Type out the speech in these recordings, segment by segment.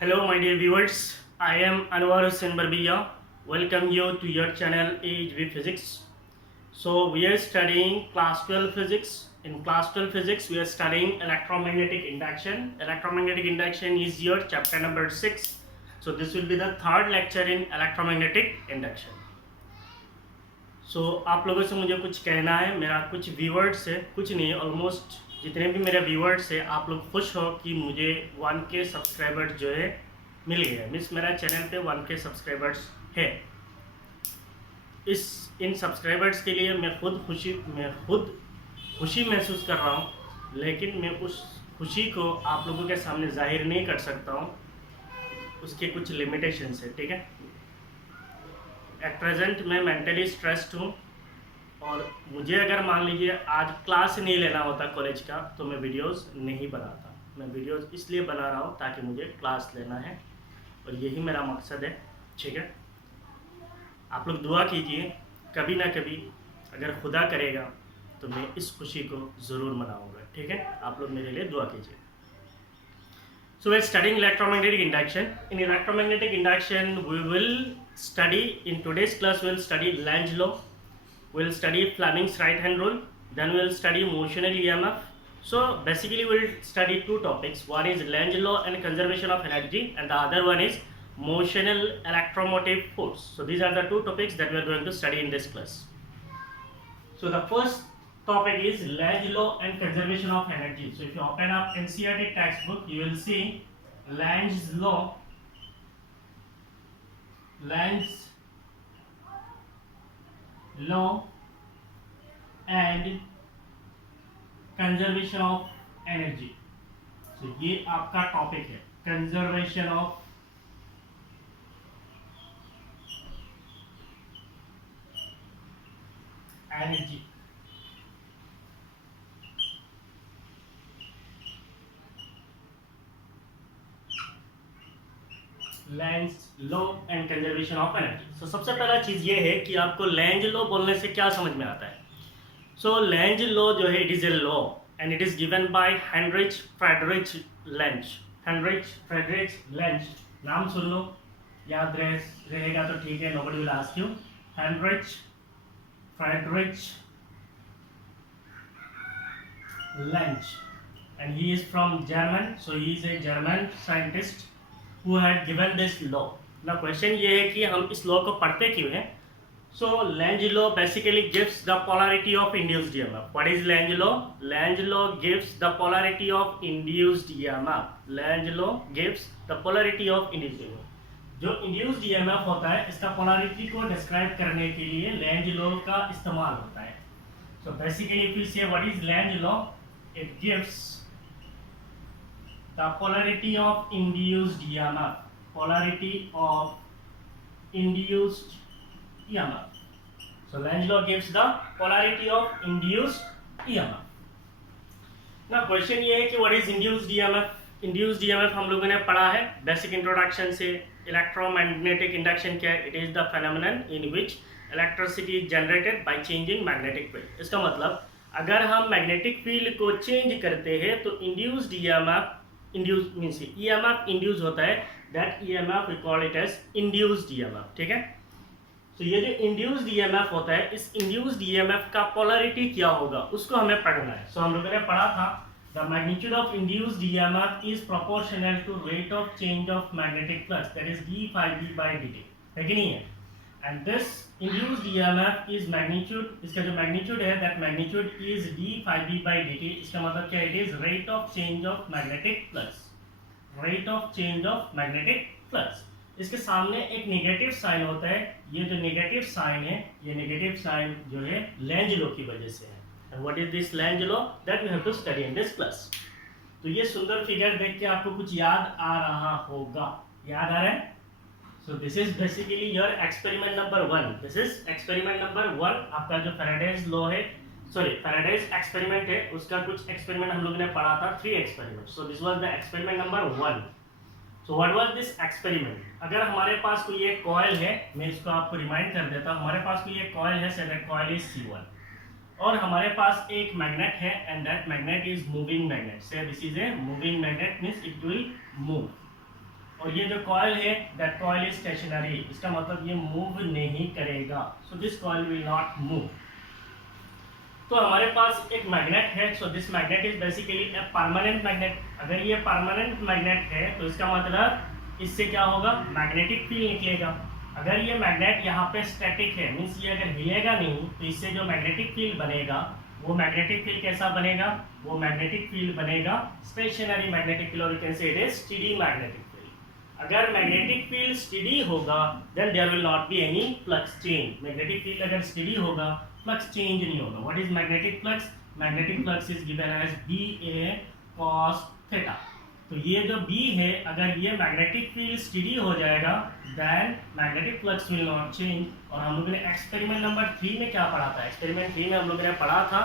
Hello, my dear viewers. I am Anwar Hussain Barbiya. Welcome you to your channel AHV Physics. So, we are studying class 12 physics. In class 12 physics, we are studying electromagnetic induction. Electromagnetic induction is your chapter number 6. So, this will be the third lecture in electromagnetic induction. So, आप लोगों से मुझे कुछ कहना है, मेरा कुछ viewers है, कुछ नहीं, ऑलमोस्ट जितने भी मेरे व्यूवर्स है, आप लोग खुश हो कि मुझे 1K सब्सक्राइबर्स जो है मिल गया है। मीन्स मेरा चैनल पे 1K सब्सक्राइबर्स है। इन सब्सक्राइबर्स के लिए मैं खुद खुशी महसूस कर रहा हूँ, लेकिन मैं उस खुशी को आप लोगों के सामने जाहिर नहीं कर सकता हूँ, उसके कुछ लिमिटेशंस है। ठीक है, एट प्रेजेंट मैं मेंटली स्ट्रेस्ड हूँ और मुझे अगर मान लीजिए आज क्लास नहीं लेना होता कॉलेज का तो मैं वीडियोस नहीं बनाता। मैं वीडियोस इसलिए बना रहा हूँ ताकि मुझे क्लास लेना है और यही मेरा मकसद है। ठीक है, आप लोग दुआ कीजिए, कभी ना कभी अगर खुदा करेगा तो मैं इस खुशी को ज़रूर मनाऊँगा। ठीक है, आप लोग मेरे लिए दुआ कीजिए। So we're studying electromagnetic induction. In electromagnetic induction, we will study, in today's class we'll study Lange law, we'll study Fleming's right hand rule, then we'll study motional EMF. So basically we'll study two topics. One is Lange law and conservation of energy, and the other one is motional electromotive force. So these are the two topics that we are going to study in this class. So the first topic is Lange law and conservation of energy. So if you open up NCERT textbook, you will see Lange's law, and conservation of energy. So ये आपका topic है, conservation of energy. Lenz law and conservation of energy. So सबसे पहला चीज़ ये है कि आपको Lange law बोलने से क्या समझ में आता है। सो लैंज लॉ जो है, it is a law and it is given by Heinrich Friedrich Lange. नाम सुन लो, याद रहेगा तो ठीक है, nobody will ask you. Heinrich Friedrich Lange, and he is from German, so he is a German scientist who had given this law. Now question ये है कि हम इस law को पढ़ते क्यों हैं। So Lange law basically gives the polarity of induced EMF. What is Lange law? Lange law gives the polarity of induced EMF. Lange law gives the polarity of induced EMF. जो induced EMF होता है, इसका polarity को describe करने के लिए Lange law का इस्तेमाल होता है। So basically if we say what is Lange law, it gives the polarity of induced EMF. Polarity of induced EMF. So Lange law gives the polarity of induced EMF. Now question ये है कि what is induced EMF? Induced EMF हम लोगों ने पढ़ा है basic introduction से। Electromagnetic induction क्या है? It is the phenomenon in which electricity is generated by changing magnetic field. इसका मतलब अगर हम मैग्नेटिक फील्ड को चेंज करते हैं तो induced EMF, induce means EMF induce होता है, that EMF we call it as induced EMF। ठीक है, तो ये जो इंड्यूस्ड EMF होता है, इस इंड्यूस्ड EMF का पोलैरिटी क्या होगा उसको हमें पढ़ना है। सो हम लोगों ने पढ़ा था the magnitude of induced EMF is proportional to rate of change of magnetic flux, that is d phi b by dt, है कि नहीं है। And this induced EMF is magnitude, इसका जो मैग्नीट्यूड है that magnitude is d phi b by dt। इसका मतलब क्या, it is rate of change of magnetic flux, rate of change of magnetic flux. इसके सामने एक नेगेटिव साइन होता है, ये जो नेगेटिव साइन है, ये नेगेटिव साइन जो है लैंज लॉ की वजह से है। And what is this Lenz law, that we have to study in this class. तो ये सुंदर फिगर देख के आपको कुछ याद आ रहा होगा, याद आ रहा है। So this is basically your experiment number 1. This is experiment number 1. आपका जो Faraday's law है, sorry Faraday's experiment है, उसका कुछ experiment हम लोगों ने पढ़ा था, 3 experiments. So this was the experiment number 1. So what was this experiment? अगर हमारे पास कोई एक coil है, मैं इसको आपको remind कर देता हूँ, हमारे पास कोई एक coil है, say that coil is C1, और हमारे पास एक magnet है, and that magnet is moving magnet. Say this is a moving magnet, means it will move. और ये जो कॉइल है दैट कॉइल इज स्टेशनरी, इसका मतलब ये मूव नहीं करेगा, so this coil will not move. तो हमारे पास एक मैग्नेट है, so this magnet is basically a permanent magnet. अगर ये परमानेंट मैग्नेट है तो इसका मतलब इससे क्या होगा, मैग्नेटिक फील्ड निकलेगा। अगर ये मैग्नेट यहाँ पे स्टैटिक है, मीन्स ये अगर हिलेगा नहीं, तो इससे जो मैग्नेटिक फील्ड बनेगा वो मैग्नेटिक फील्ड कैसा बनेगा, वो मैग्नेटिक फील्ड बनेगा स्टेशनरी मैग्नेटिक फील्ड, और you can say it is steady magnetic field. अगर मैग्नेटिक फील्ड स्टेडी होगा then there will not be any flux change. Magnetic field अगर स्टेडी होगा फ्लक्स चेंज नहीं होगा। What is magnetic flux? Magnetic flux is given as BA cos theta. तो ये जो B है, अगर ये मैग्नेटिक फील्ड स्टेडी हो जाएगा then magnetic flux will not change. और हम लोगों ने एक्सपेरिमेंट नंबर 3 में क्या पढ़ा था? एक्सपेरिमेंट 3 में हम लोगों ने पढ़ा था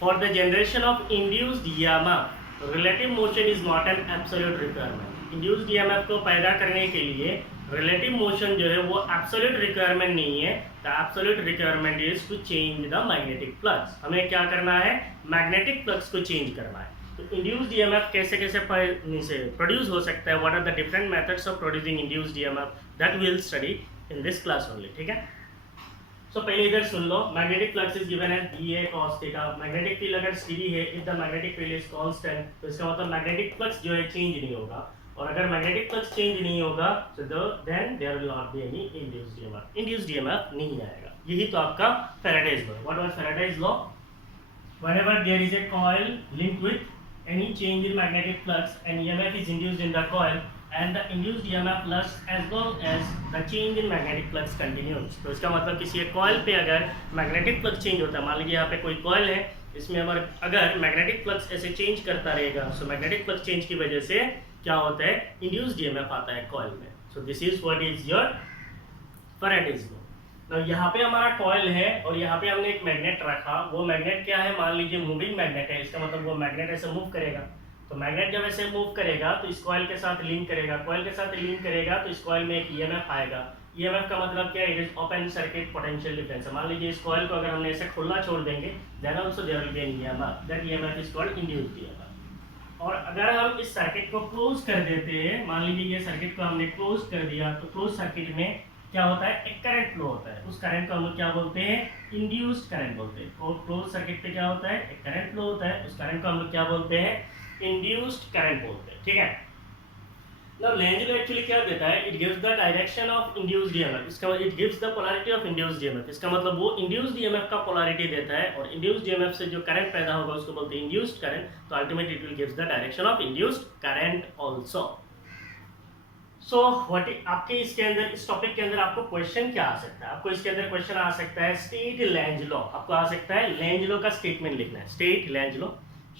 for the generation of induced EMF relative motion is not an absolute requirement. Induced EMF को पैदा करने के लिए रिलेटिव मोशन जो है वो एब्सोल्यूट रिक्वायरमेंट नहीं है। The absolute requirement is to change the magnetic flux. हमें क्या करना है? मैग्नेटिक फ्लक्स को चेंज करना है। तो इंड्यूस्ड ईएमएफ कैसे कैसे प्रोड्यूस हो सकता है, what are the different methods of producing induced EMF, that we will study in this class only. ठीक है, सो पहले इधर सुन लो, magnetic flux is given as BA cos theta. Magnetic field अगर स्टेडी है, if the magnetic field is constant, तो इसका मतलब मैग्नेटिक फ्लक्स जो है चेंज नहीं होगा। और अगर मैग्नेटिक फ्लक्स चेंज नहीं होगा तो then there will not be any induced EMF. Induced EMF नहीं आएगा। यही तो आपका Faraday's law. What was Faraday's law? whenever there is a coil linked with any change in magnetic flux and EMF is induced in the coil and the induced EMF flux as well as the change in magnetic flux continues। तो इसका मतलब किसी एक coil पे अगर magnetic flux change होता है, मान लीजिए यहाँ पे कोई कॉइल है, इसमें अगर मैग्नेटिक फ्लक्स ऐसे चेंज करता रहेगा, सो मैग्नेटिक फ्लक्स चेंज की वजह से क्या होता है? इंड्यूस्ड ईएमएफ आता है कॉइल में। सो this is what is your Faraday's law. तो यहाँ पे हमारा कॉइल है और यहाँ पे हमने एक मैग्नेट रखा। वो मैग्नेट क्या है? मान लीजिए मूविंग मैग्नेट है, इसका मतलब वो मैग्नेट ऐसे मूव करेगा। तो मैग्नेट जब ऐसे मूव करेगा तो इस कॉइल के साथ लिंक करेगा, कॉइल के साथ लिंक करेगा तो इस कॉइल में एक ईएमएफ आएगा। ईएमएफ का मतलब क्या है? It is open circuit potential difference. मान लीजिए इस कॉइल को अगर हमने ऐसे खुला छोड़ देंगे then also there will be an EMF, that EMF is called induced EMF. और अगर हम इस सर्किट को क्लोज कर देते हैं, मान लीजिए ये सर्किट को हमने क्लोज कर दिया, तो क्लोज सर्किट में क्या होता है? एक करंट फ्लो होता है। उस करंट को हम लोग क्या बोलते हैं? इंड्यूस्ड करंट बोलते हैं। और क्लोज सर्किट पे क्या होता है? एक करंट फ्लो होता है, उस करंट को हम लोग क्या बोलते हैं? इंड्यूस्ड करंट बोलते हैं। ठीक है, नाउ लेंज लॉ एक्चुअली क्या देता है? It gives the direction of induced EMF. इसका it gives the polarity of induced EMF. इसका मतलब वो इंड्यूस्ड ईएमएफ का पोलैरिटी देता है, और इंड्यूस्ड ईएमएफ से जो करंट पैदा होगा उसको बोलते हैं इंड्यूस्ड करंट। तो ultimately it will gives the direction of induced current also. So what आपके इसके अंदर, इस टॉपिक के अंदर आपको क्वेश्चन क्या आ सकता है? आपको इसके अंदर क्वेश्चन आ सकता है स्टेट लेंज लॉ। आपको आ सकता है लेंज लॉ का स्टेटमेंट लिखना है। State Lenz law,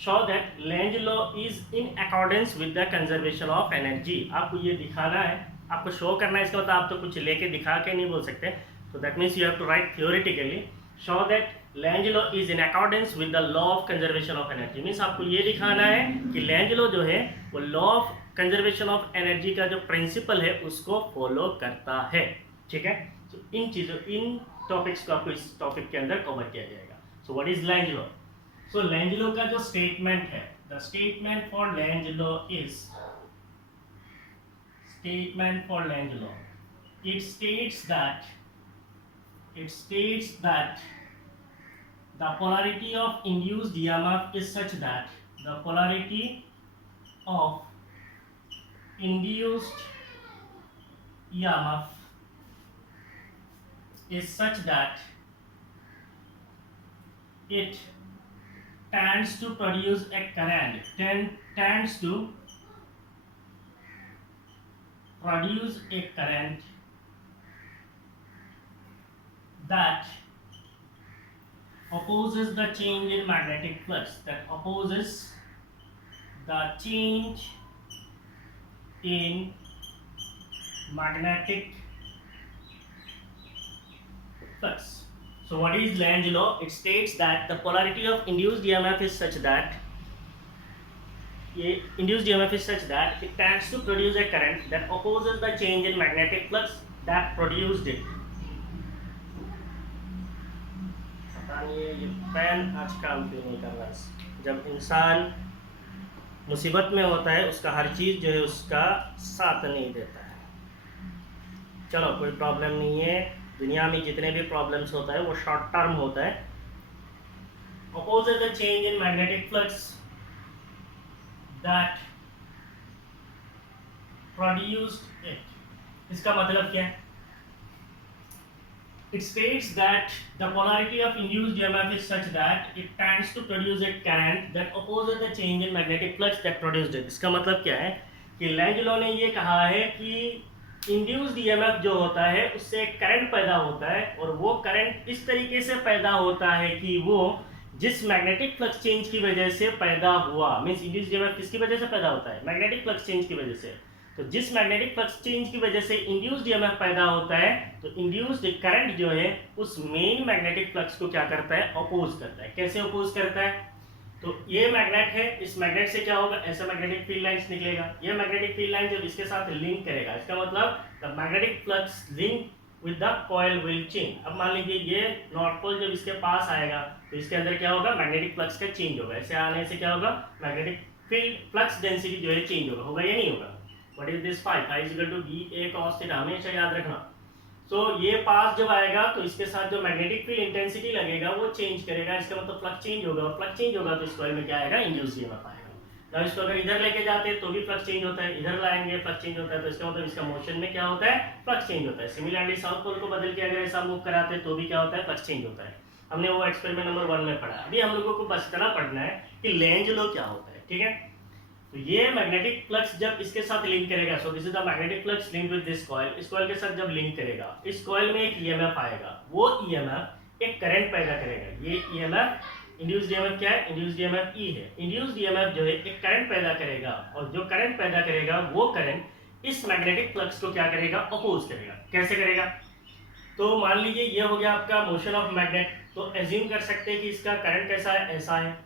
show that Lenz law is in accordance with the conservation of energy. आपको ये दिखाना है, आपको शो करना है। इसका मतलब आप तो कुछ लेके दिखा के नहीं बोल सकते। तो that means you have to write theoretically, show that Lenz law is in accordance with the law of conservation of energy. Means आपको ये दिखाना है कि लेंज लॉ जो है वो law of conservation of energy का जो प्रिंसिपल है उसको फॉलो करता है। ठीक है, तो इन टॉपिक्स को आपको इस टॉपिक के अंदर कवर किया जाएगा। सो what is Lenz law? So Lenz law का जो स्टेटमेंट है, the statement for length law is, statement for Lenz law, it states that the polarity of induced EMF is such that the polarity of induced EMF is such that it tends to produce a current, tends to produce a current that opposes the change in magnetic flux, that opposes the change in magnetic flux. So what is Lenz law? It states that the polarity of induced EMF is such that it tends to produce a current that opposes the change in magnetic flux that produced it. ये pen आज काम क्यों नहीं कर रहा है? जब इंसान मुसीबत में होता है उसका हर चीज़ जो है उसका साथ नहीं देता है। चलो कोई प्रॉब्लम नहीं है, दुनिया में जितने भी प्रॉब्लम्स होता है वो शॉर्ट टर्म होता है। Opposes the change in magnetic flux that produced it. इसका मतलब क्या है? It states that the polarity of induced EMF is such that it tends to produce a current that opposes the change in magnetic flux that produced it. इसका मतलब क्या है कि Lenz law ने ये कहा है कि इंड्यूस्ड ईएमएफ जो होता है उससे एक करंट पैदा होता है, और वो करंट इस तरीके से पैदा होता है कि वो जिस मैग्नेटिक फ्लक्स चेंज की वजह से पैदा हुआ, मींस इंड्यूस्ड ईएमएफ किसकी वजह से पैदा होता है? मैग्नेटिक फ्लक्स चेंज की वजह से। तो जिस मैग्नेटिक फ्लक्स चेंज की वजह से इंड्यूस्ड ईएमएफ पैदा होता है, तो इंड्यूस्ड करंट जो है उस मेन मैग्नेटिक फ्लक्स को क्या करता है? अपोज करता है। कैसे अपोज करता है? तो ये मैग्नेट है, इस मैग्नेट से क्या होगा? ऐसा मैग्नेटिक फील्ड लाइंस निकलेगा। ये मैग्नेटिक फील्ड लाइन जब इसके साथ लिंक करेगा, इसका मतलब the magnetic flux link with the coil will change. अब मान लीजिए ये नॉर्थ पोल जब इसके पास आएगा तो इसके अंदर क्या होगा? मैग्नेटिक फ्लक्स का चेंज होगा। ऐसे आने से क्या होगा? मैग्नेटिक फील्ड फ्लक्स डेंसिटी जो है चेंज होगा या नहीं होगा? What is this phi is equal to VA cos theta, हमेशा याद रखना। तो ये पास जब आएगा तो इसके साथ जो मैग्नेटिक फील्ड इंटेंसिटी लगेगा वो चेंज करेगा, इसका मतलब फ्लक्स चेंज होगा, और फ्लक्स चेंज होगा तो इस कॉइल में क्या आएगा? इंड्यूस्ड ईएमएफ आएगा। अब इसको अगर इधर लेके जाते हैं तो भी फ्लक्स चेंज होता है, इधर लाएंगे फ्लक्स चेंज होता है, तो इसका मतलब इसका मोशन में क्या होता है? फ्लक्स चेंज होता है। सिमिलरली साउथ पोल को बदल के अगर ऐसा मूव कराते हैं तो भी क्या होता है? फ्लक्स चेंज होता है। हमने वो एक्सपेरिमेंट नंबर 1 में पढ़ा। अभी हम लोगों को बस इतना पढ़ना है कि लेंज लॉ क्या होता है, ठीक है? तो ये मैग्नेटिक फ्लक्स जब इसके साथ लिंक करेगा, सो this is the magnetic flux link with this coil, इस कॉइल के साथ जब लिंक करेगा, इस कॉइल में एक ईएमएफ आएगा, वो ईएमएफ एक करंट पैदा करेगा। ये ईएमएफ इंड्यूस्ड ईएमएफ क्या है? इंड्यूस्ड ईएमएफ ई है। इंड्यूस्ड ईएमएफ जो है एक करंट पैदा करेगा, और जो करंट पैदा करेगा वो करंट इस मैग्नेटिक फ्लक्स को क्या करेगा? अपोज करेगा। कैसे करेगा? तो मान लीजिए ये हो गया आपका मोशन ऑफ मैग्नेट, तो एज्यूम कर सकते हैं कि इसका करंट कैसा है? ऐसा है।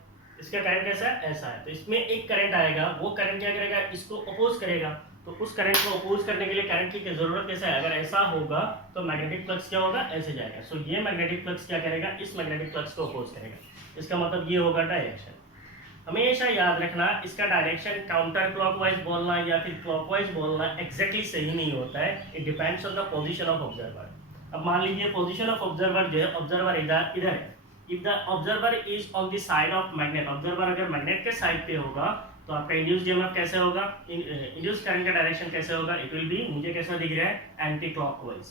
इसका करंट कैसा है? ऐसा है। तो इसमें एक करंट आएगा, वो करंट क्या करेगा? इसको अपोज करेगा। तो उस करंट को अपोज करने के लिए करंट की जरूरत कैसा है? अगर ऐसा होगा तो मैग्नेटिक फ्लक्स क्या होगा? ऐसे जाएगा। सो ये मैग्नेटिक फ्लक्स क्या करेगा? इस मैग्नेटिक फ्लक्स को अपोज करेगा। इसका मतलब ये होगा डायरेक्शन। हमेशा याद रखना, इसका डायरेक्शन काउंटर क्लॉकवाइज बोलना या फिर क्लॉकवाइज बोलना एग्जैक्टली सही नहीं होता है। It depends on the position of observer. अब मान लीजिए पोजीशन ऑफ ऑब्जर्वर जो है, ऑब्जर्वर इधर है। If the observer is on the side of magnet, observer अगर मैग्नेट के साइड पे होगा तो आपका इंड्यूस्ड ईएमएफ कैसे होगा? इंड्यूस्ड करंट का डायरेक्शन कैसे होगा? इट विल बी, मुझे कैसा दिख रहा है? Anti clockwise.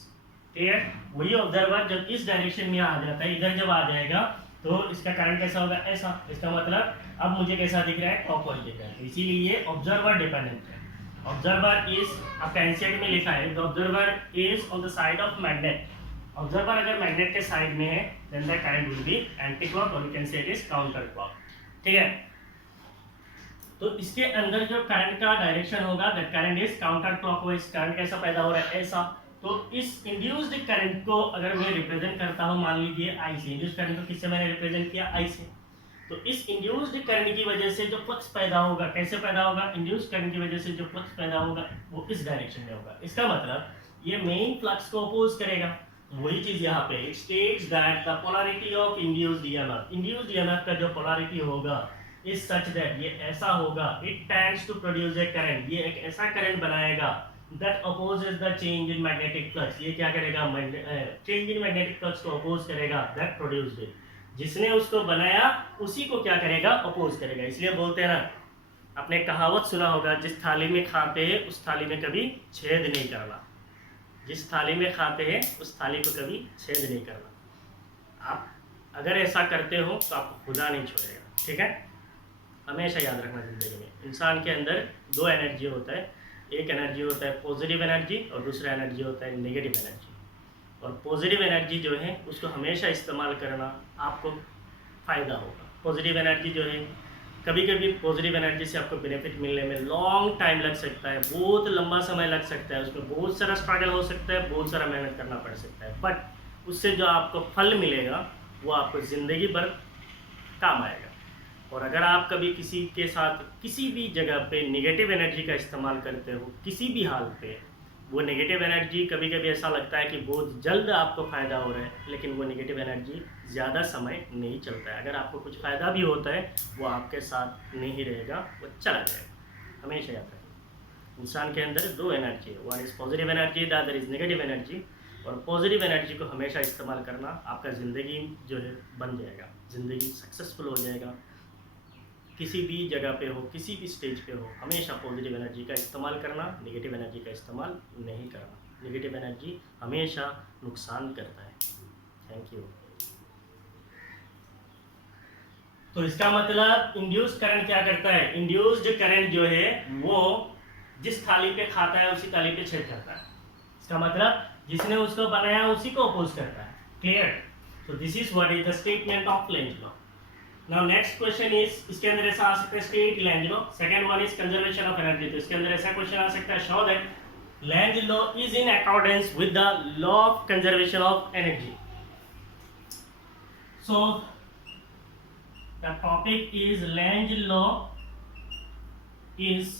क्लियर? वही ऑब्जर्वर जब इस डायरेक्शन में आ जाता है, इधर जब आ जाएगा तो इसका करंट कैसा होगा? ऐसा। इसका मतलब अब मुझे कैसा दिख रहा है? क्लॉकवाइज दिख रहा है। इसीलिए ये ऑब्जर्वर डिपेंडेंट है। ऑब्जर्वर इज, आपका एनसीईआरटी में लिखा है, the observer is on the side of magnet. Observer अगर मैग्नेट के साइड में है then the current will be anti clock, और you can say it is counter clock. ठीक है? तो इसके अंदर जो करंट का डायरेक्शन होगा that current is counter clockwise. Current कैसा पैदा हो रहा है? ऐसा। तो इस इंड्यूस्ड करंट को अगर मैं रिप्रेजेंट करता हूं, मान लीजिए आई से, इंड्यूस्ड करंट को किससे मैंने रिप्रेजेंट किया? आई से। तो इस इंड्यूस्ड करंट की वजह से जो फ्लक्स पैदा होगा, कैसे पैदा होगा? इंड्यूस्ड करंट की वजह से जो फ्लक्स पैदा होगा वो इस डायरेक्शन में होगा। इसका मतलब ये मेन फ्लक्स को अपोज करेगा। वही चीज यहाँ पे it states that the polarity of induced EMF, induced EMF का जो पोलैरिटी होगा इज सच दैट, ये ऐसा होगा, it tends to produce a current, ये एक ऐसा करंट बनाएगा that opposes the change in magnetic flux. ये क्या करेगा? चेंज इन मैग्नेटिक फ्लक्स को अपोज करेगा दैट प्रोड्यूस्ड इट। जिसने उसको बनाया उसी को क्या करेगा? अपोज करेगा। इसलिए बोलते हैं ना, आपने कहावत सुना होगा, जिस थाली में खाते हैं उस थाली में कभी छेद नहीं करना। जिस थाली में खाते हैं उस थाली को कभी छेद नहीं करना। आप अगर ऐसा करते हो तो आपको खुदा नहीं छोड़ेगा। ठीक है? हमेशा याद रखना, जिंदगी में इंसान के अंदर दो एनर्जी होता है। एक एनर्जी होता है पॉजिटिव एनर्जी और दूसरा एनर्जी होता है नेगेटिव एनर्जी। और पॉजिटिव एनर्जी जो है उसको हमेशा इस्तेमाल करना आपको फ़ायदा होगा। पॉजिटिव एनर्जी जो है, कभी कभी पॉजिटिव एनर्जी से आपको बेनिफिट मिलने में लॉन्ग टाइम लग सकता है, बहुत लंबा समय लग सकता है, उसमें बहुत सारा स्ट्रगल हो सकता है, बहुत सारा मेहनत करना पड़ सकता है, बट उससे जो आपको फल मिलेगा वो आपको ज़िंदगी भर काम आएगा। और अगर आप कभी किसी के साथ किसी भी जगह पे नेगेटिव एनर्जी का इस्तेमाल करते हो, किसी भी हाल पे, वो नेगेटिव एनर्जी कभी कभी ऐसा लगता है कि बहुत जल्द आपको फ़ायदा हो रहा है, लेकिन वो नेगेटिव एनर्जी ज़्यादा समय नहीं चलता है। अगर आपको कुछ फ़ायदा भी होता है वो आपके साथ नहीं रहेगा, वो चला जाएगा। हमेशा याद रखें, इंसान के अंदर दो एनर्जी है, one is positive energy, the other is negative energy. और पॉजिटिव एनर्जी को हमेशा इस्तेमाल करना, आपका ज़िंदगी जो है बन जाएगा, ज़िंदगी सक्सेसफुल हो जाएगा। किसी भी जगह पे हो, किसी भी स्टेज पे हो, हमेशा पॉजिटिव एनर्जी का इस्तेमाल करना, नेगेटिव एनर्जी का इस्तेमाल नहीं करना। नेगेटिव एनर्जी हमेशा नुकसान करता है। Thank you. तो इसका मतलब इंड्यूस्ड करंट क्या करता है? इंड्यूस्ड करंट जो है वो जिस थाली पे खाता है उसी थाली पे छेद करता है। इसका मतलब जिसने उसको बनाया उसी को अपोज करता है। Clear? So this is what is the statement of Lenz law. Now next question is, इसके अंदर ऐसा आ सकता है state Lenz law. Second one is conservation of energy. तो इसके अंदर ऐसा क्वेश्चन आ सकता है, show that Lenz law is in accordance with the law of conservation of energy. So the topic is Lenz law is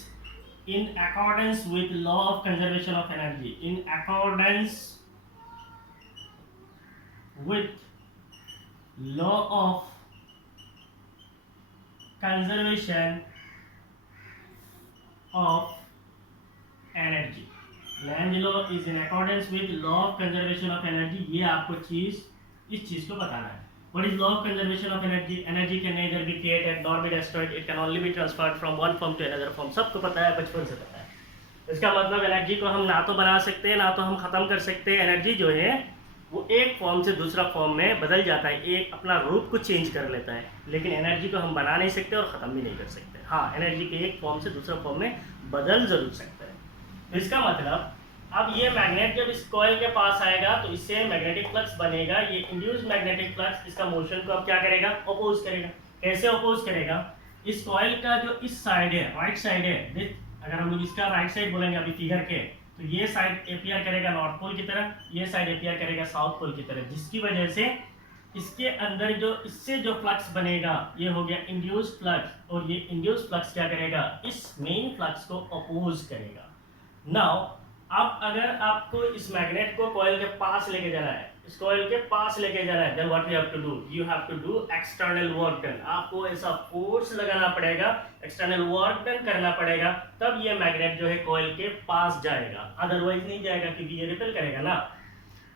in accordance with law of conservation of energy. In accordance with law of conservation of energy. Lenz law is in accordance with law of conservation of energy. ये आपको इस चीज को बताना है। What is law of conservation of energy? Energy can neither be created nor be destroyed. It can only be transferred from one form to another form. सबको पता है, बचपन से पता है। इसका मतलब एनर्जी को हम ना तो बना सकते हैं ना तो हम ख़त्म कर सकते हैं। एनर्जी जो है वो एक फॉर्म से दूसरा फॉर्म में बदल जाता है, एक अपना रूप को चेंज कर लेता है, लेकिन एनर्जी को हम बना नहीं सकते और ख़त्म भी नहीं कर सकते। हाँ, एनर्जी के एक फॉर्म से दूसरा फॉर्म में बदल जरूर सकते हैं। तो इसका मतलब अब ये मैग्नेट जब इस कॉइल के पास आएगा तो इससे मैग्नेटिक फ्लक्स बनेगा। ये इंड्यूस्ड मैग्नेटिक फ्लक्स इसका मोशन को अब क्या करेगा? अपोज करेगा। कैसे अपोज करेगा? इस कॉइल का जो इस साइड है, राइट साइड है, अगर हम लोग इसका राइट साइड बोलेंगे अभी फिगर के, तो ये साइड एपियर करेगा नॉर्थ पोल की तरफ, ये साइड एपियर करेगा साउथ पोल की तरफ, जिसकी वजह से इसके अंदर जो इससे जो फ्लक्स बनेगा ये हो गया इंड्यूस्ड फ्लक्स, और ये इंड्यूस्ड फ्लक्स क्या करेगा? इस मेन फ्लक्स को अपोज करेगा। नाउ अब अगर आपको इस मैग्नेट को कॉइल के पास लेके जाना है, इस कॉइल के पास लेके जाना है, then what you have to do? You have to do external work done. आपको ऐसा फोर्स लगाना पड़ेगा, एक्सटर्नल वर्क डन करना पड़ेगा, तब ये मैग्नेट जो है कॉइल के पास जाएगा, अदरवाइज नहीं जाएगा क्योंकि ये रिपेल करेगा ना।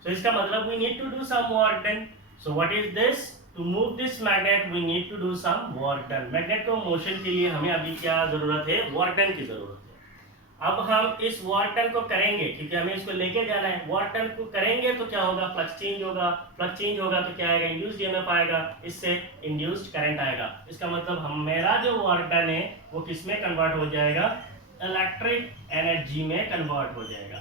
सो इसका मतलब we need to do some work done. So what is this? To move this magnet we need to do some work done. Magnet को मोशन के लिए हमें अभी क्या जरूरत है? वर्क डन की जरूरत है। अब हम इस वर्क डन को करेंगे क्योंकि हमें इसको लेके जाना है। वर्क डन को करेंगे तो क्या होगा? फ्लक्स चेंज होगा। फ्लक्स चेंज होगा तो क्या आएगा? इंड्यूस्ड ईएमएफ आएगा, इससे इंड्यूस्ड करंट आएगा। इसका मतलब हम मेरा जो वर्क डन है वो किस में कन्वर्ट हो जाएगा? इलेक्ट्रिक एनर्जी में कन्वर्ट हो जाएगा।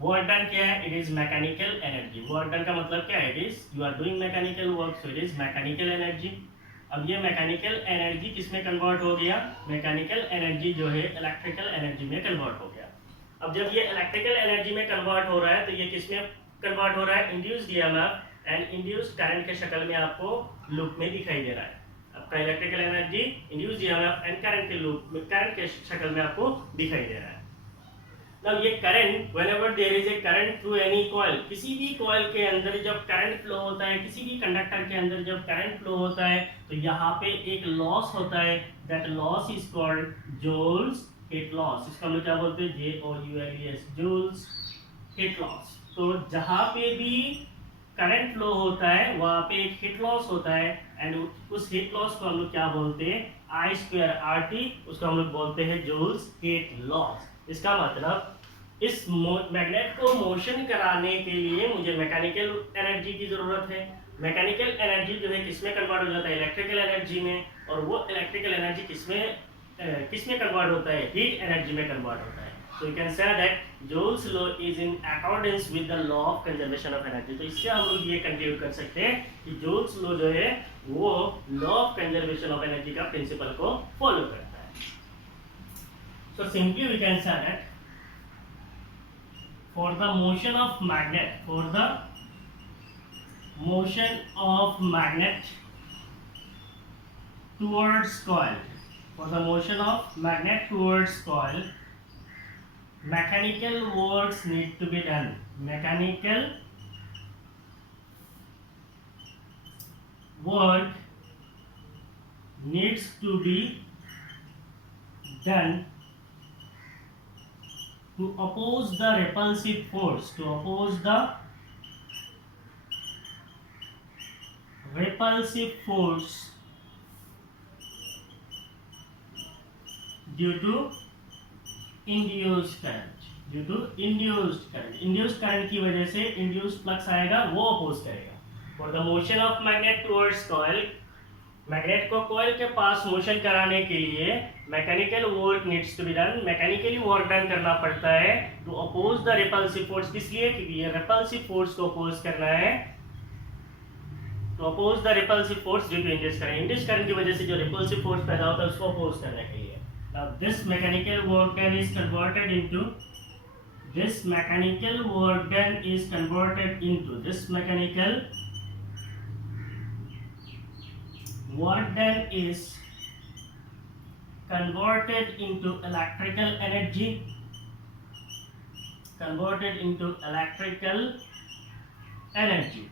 वर्क डन क्या है? It is mechanical energy. Work done का मतलब क्या है? It is you are doing mechanical work, so it is mechanical energy. अब ये मैकेनिकल एनर्जी किसमें कन्वर्ट हो गया? मैकेनिकल एनर्जी जो है इलेक्ट्रिकल एनर्जी में कन्वर्ट हो गया। अब जब ये इलेक्ट्रिकल एनर्जी में कन्वर्ट हो रहा है तो ये किसमें कन्वर्ट हो रहा है? Induced EMF and induced current के शक्ल में आपको लूप में दिखाई दे रहा है। आपका electrical energy induced EMF and current के लूप में, करंट के शक्ल में आपको दिखाई दे रहा है। Now ये current, whenever there is a current through any coil, किसी भी कॉइल के अंदर जब करंट फ्लो होता है, किसी भी कंडक्टर के अंदर जब करंट फ्लो होता है तो यहाँ पे एक लॉस होता है, that loss is called Joule's heat loss। इसका हम लोग क्या बोलते हैं? Joules, Joule's heat loss। तो जहाँ पे भी करंट फ्लो होता है वहाँ पे एक हीट लॉस होता है, एंड उस हीट लॉस को हम लोग क्या बोलते हैं? I²RT, उसको हम लोग बोलते हैं जूल्स हीट लॉस। इसका मतलब इस मैग्नेट को मोशन कराने के लिए मुझे मैकेनिकल एनर्जी की जरूरत है। मैकेनिकल एनर्जी जो है किसमें कन्वर्ट हो जाता है? इलेक्ट्रिकल एनर्जी में, और वो इलेक्ट्रिकल एनर्जी किसमें कन्वर्ट होता है? हीट एनर्जी में कन्वर्ट होता है। So you can say that joules law is in accordance with the law of conservation of energy. तो इससे हम लोग ये कंक्लूड कर सकते हैं कि जूल्स लॉ जो है वो law of conservation of energy का प्रिंसिपल को फॉलो करता है। So simply we can say that for the motion of magnet, for the motion of magnet towards coil, for the motion of magnet towards coil, mechanical works need to be done. Mechanical work needs to be done to oppose the repulsive force, to oppose the repulsive force due to induced current, due to induced current. Induced current की वजह से induced flux आएगा, वो oppose करेगा. For the motion of magnet towards coil, magnet को coil के पास motion कराने के लिए mechanical work needs to be done, mechanically work done करना पड़ता है to oppose the repulsive force. इसलिए क्योंकि ये रिपल्सिव फोर्स को अपोज करना है, to oppose the repulsive force due to induced current. Induced current की वजह से जो रिपल्सिव फोर्स पैदा होता है उसको अपोज करने के लिए. Now this mechanical work done is converted into, this mechanical work done is converted into, this mechanical work done is converted into electrical energy, converted into electrical energy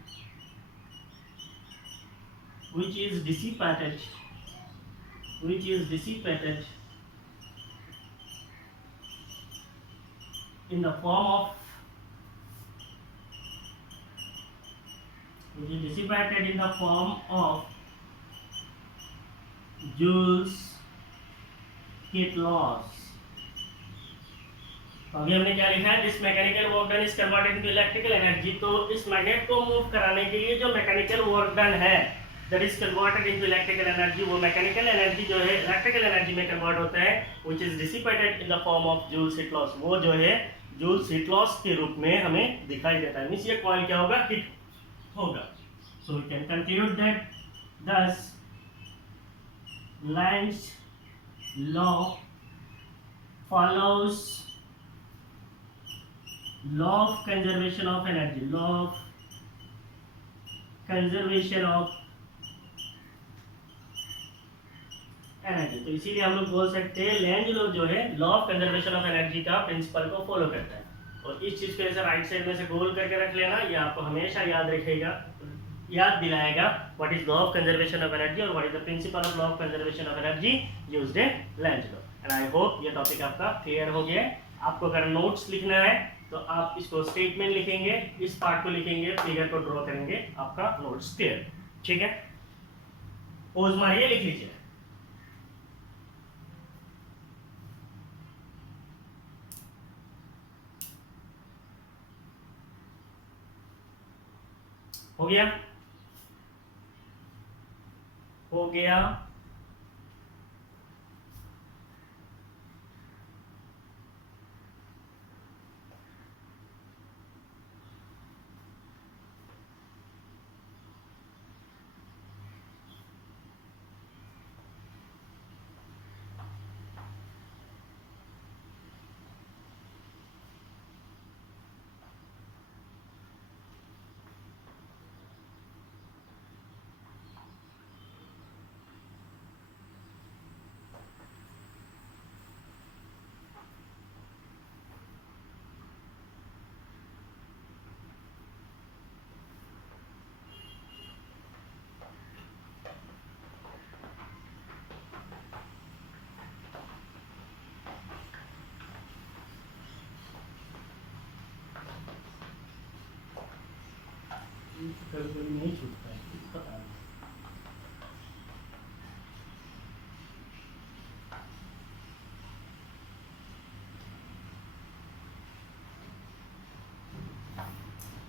which is dissipated, which is dissipated in the form of, which is dissipated in the form of Joule's heat loss. तो अभी हमने क्या लिखा है, this mechanical work done is converted into electrical energy. तो इस magnet को move कराने के लिए जो मैकेनिकल वर्क डन है that is converted into electrical energy, वो मैकेनिकल एनर्जी जो है इलेक्ट्रिकल एनर्जी में कन्वर्ट होता है which is dissipated in the form of Joule's heat loss. वो जो है जूल्स हीट लॉस के रूप में हमें दिखाई देता है. मींस ये कॉइल क्या होगा, हीट होगा. So we can conclude that this Lenz law follows law of conservation of energy, law of conservation of energy. तो इसीलिए हम लोग बोल सकते हैं लेंज लॉ जो है law of conservation of energy का प्रिंसिपल को फॉलो करता है. और इस चीज को ऐसे राइट साइड में से गोल करके रख लेना, ये आपको हमेशा याद रखेगा, याद दिलाएगा what is law of conservation of energy और what is the principle of law of conservation of energy used in Lenz law. And I hope ये टॉपिक आपका क्लियर हो गया है. आपको अगर नोट्स लिखना है तो आप इसको स्टेटमेंट लिखेंगे, इस पार्ट को लिखेंगे, फिगर को ड्रॉ करेंगे, आपका नोट्स क्लियर. ठीक है, पोज मारिए, लिख लीजिए. हो गया, हो गया. कभी नहीं छूटता है, पता नहीं.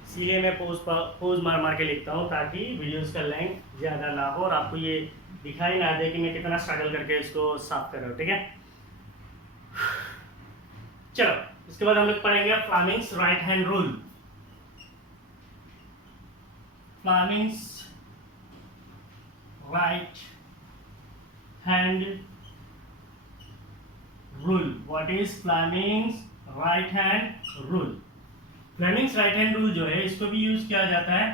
इसीलिए मैं पोज मार मार के लिखता हूँ ताकि वीडियोस का लेंथ ज़्यादा ना हो और आपको ये दिखाई ना दे कि मैं कितना स्ट्रगल करके इसको साफ कर रहा हूँ. ठीक है, चलो इसके बाद हम लोग पढ़ेंगे Fleming's right hand rule. Fleming's right hand rule. What is Fleming's right hand rule? Fleming's right hand rule जो है इसको भी यूज किया जाता है.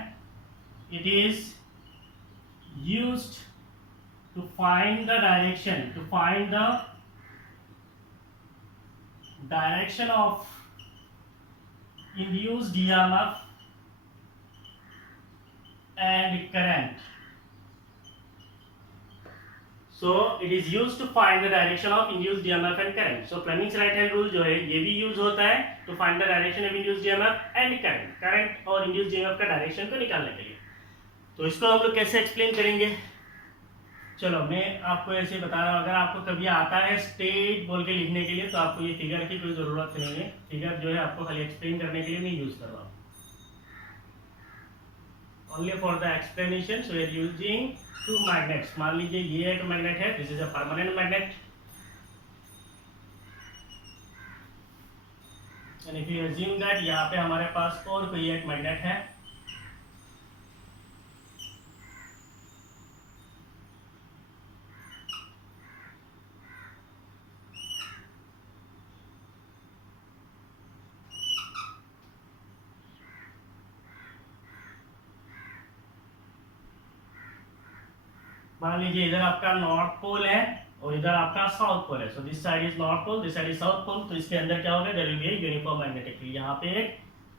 It is used to find the direction, to find the direction of induced EMF and current. So it is used to find the direction of induced EMF and current. So Fleming's right hand rule जो है ये भी use होता है to find the direction of induced EMF and current. Current और induced EMF का direction को निकालने के लिए. तो इसको हम लोग कैसे एक्सप्लेन करेंगे? चलो मैं आपको ऐसे बता रहा हूँ. अगर आपको कभी आता है स्टेट बोल के लिखने के लिए तो आपको ये फिगर की कोई ज़रूरत नहीं है. फिगर जो है आपको खाली एक्सप्लेन करने के लिए मैं यूज़ कर रहा हूँ. Only for the explanation. So we are using two magnets. मान लीजिए ये एक मैग्नेट है. This is a permanent magnet. And if you assume that यहाँ पे हमारे पास और कोई एक मैग्नेट है. मान लीजिए इधर आपका नॉर्थ पोल है और इधर आपका साउथ पोल है. So this side is north pole, this side is south pole. तो इसके अंदर क्या होगा? There will be a uniform magnetic field. यहाँ पे एक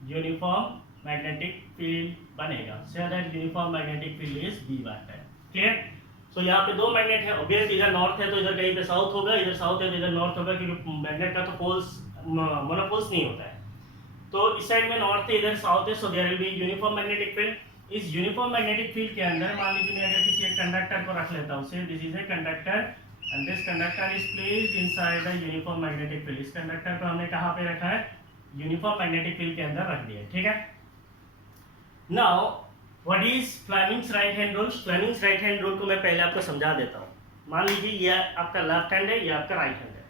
यूनिफॉर्म मैग्नेटिक फील्ड बनेगा. So that uniform magnetic field is B vector. Clear? So यहाँ पे दो मैग्नेट है. ऑब्वियसली इधर नॉर्थ है तो इधर कहीं पे साउथ होगा, इधर साउथ है तो इधर नॉर्थ होगा, क्योंकि मैग्नेट का तो पोल्स मोनोपोल्स नहीं होता है. तो इस साइड में नॉर्थ है, इधर साउथ है. So there will be uniform magnetic field. इस यूनिफॉर्म मैग्नेटिक फील्ड के अंदर मान लीजिए मैं अगर किसी एक कंडक्टर को रख लेता हूँ. से this is a conductor and this conductor is placed inside the uniform magnetic field. इस कंडक्टर को हमने कहाँ पे रखा है? यूनिफॉर्म मैग्नेटिक फील्ड के अंदर रख दिया. ठीक है. Now what is Fleming's right hand rule? Fleming's right hand rule को मैं पहले आपको समझा देता हूँ. मान लीजिए ये आपका लेफ्ट हैंड है, ये आपका राइट हैंड है.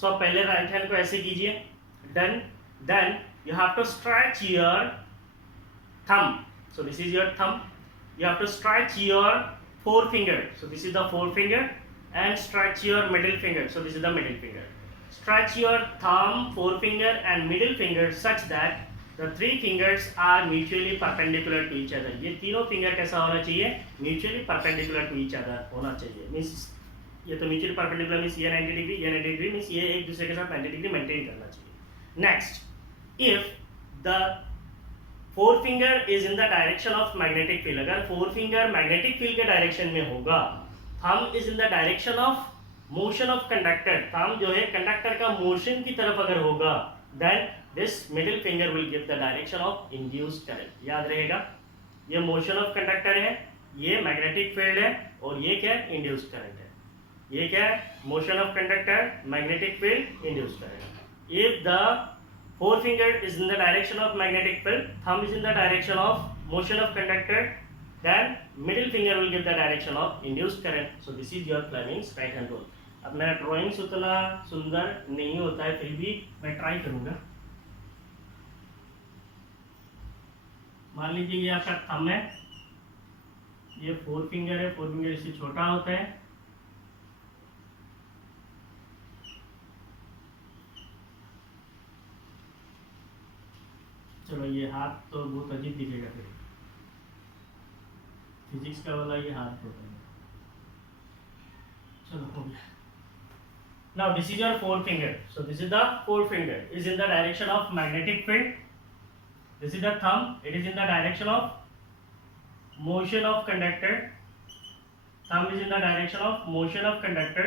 सो आप पहले राइट हैंड को ऐसे कीजिए. Done. Then you have to stretch your thumb. So this is your thumb. You have to stretch your forefinger. So this is the forefinger, and stretch your middle finger. So this is the middle finger. Stretch your thumb, forefinger, and middle finger such that the three fingers are mutually perpendicular to each other. ये तीनों finger कैसा होना चाहिए? Mutually perpendicular to each other होना चाहिए. Means ये तो mutually perpendicular means ये 90 डिग्री, ये 90 डिग्री means ये एक दूसरे के साथ 90 डिग्री मेंटेन करना चाहिए. Next, if the forefinger is in the direction of magnetic field. अगर forefinger magnetic field के डायरेक्शन में होगा, thumb is in the direction of motion of conductor. thumb जो है कंडक्टर का मोशन की तरफ अगर होगा, then this middle finger will give the direction of induced current. याद रहेगा, ये motion of conductor है, ये magnetic field है, और ये क्या है? induced current है. ये क्या है? motion of conductor, magnetic field, induced current. If the forefinger is in the direction of magnetic field, thumb is in the direction of motion of conductor, then middle finger will give the direction of induced current. So this is your Fleming's right hand rule. अब मेरा drawings उतना सुंदर नहीं होता है, फिर भी मैं ट्राई करूँगा. मान लीजिए ये आपका थंब है, ये फोर फिंगर है. फोर फिंगर इससे छोटा होता है. चलो ये हाथ तो बहुत अजीब दिखेगा, फिर फिजिक्स का वाला ये हाथ होता है. चलो हो गया. Now this is your forefinger. So this is the forefinger is in the direction of magnetic field. This is the thumb. It is in the direction of motion of conductor. Thumb is in the direction of motion of conductor.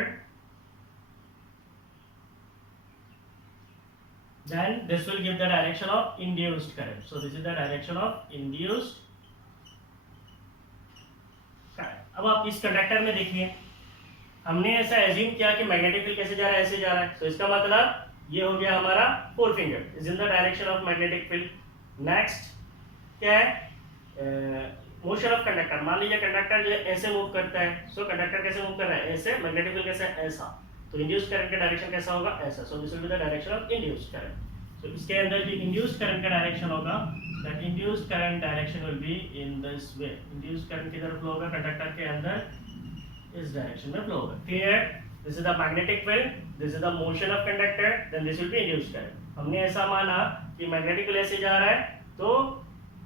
Then this will give the direction of induced current. So this is the direction of induced current. अब आप इस conductor में देखिए, हमने ऐसा assume किया कि magnetic field कैसे जा रहा है? ऐसे जा रहा है. तो इसका मतलब ये हो गया हमारा four finger is in the direction of magnetic field. Next क्या है? Motion of conductor. मान लीजिए कंडक्टर जो है ऐसे मूव करता है. सो कंडक्टर कैसे मूव कर रहा है? ऐसे. मैग्नेटिक फील्ड कैसे? ऐसा. तो इंड्यूस्ड करंट का डायरेक्शन कैसा होगा? ऐसा. So this will be the direction of induced current. तो इसके अंदर जो इंड्यूस्ड करंट का डायरेक्शन होगा, that induced current direction will be in this way. Induced current किधर फ्लो होगा? कंडक्टर के अंदर इस डायरेक्शन में फ्लो होगा. Clear? This is the magnetic field, this is the motion of conductor, then this will be induced current. हमने ऐसा माना कि मैग्नेटिक फील्ड ऐसे जा रहा है, तो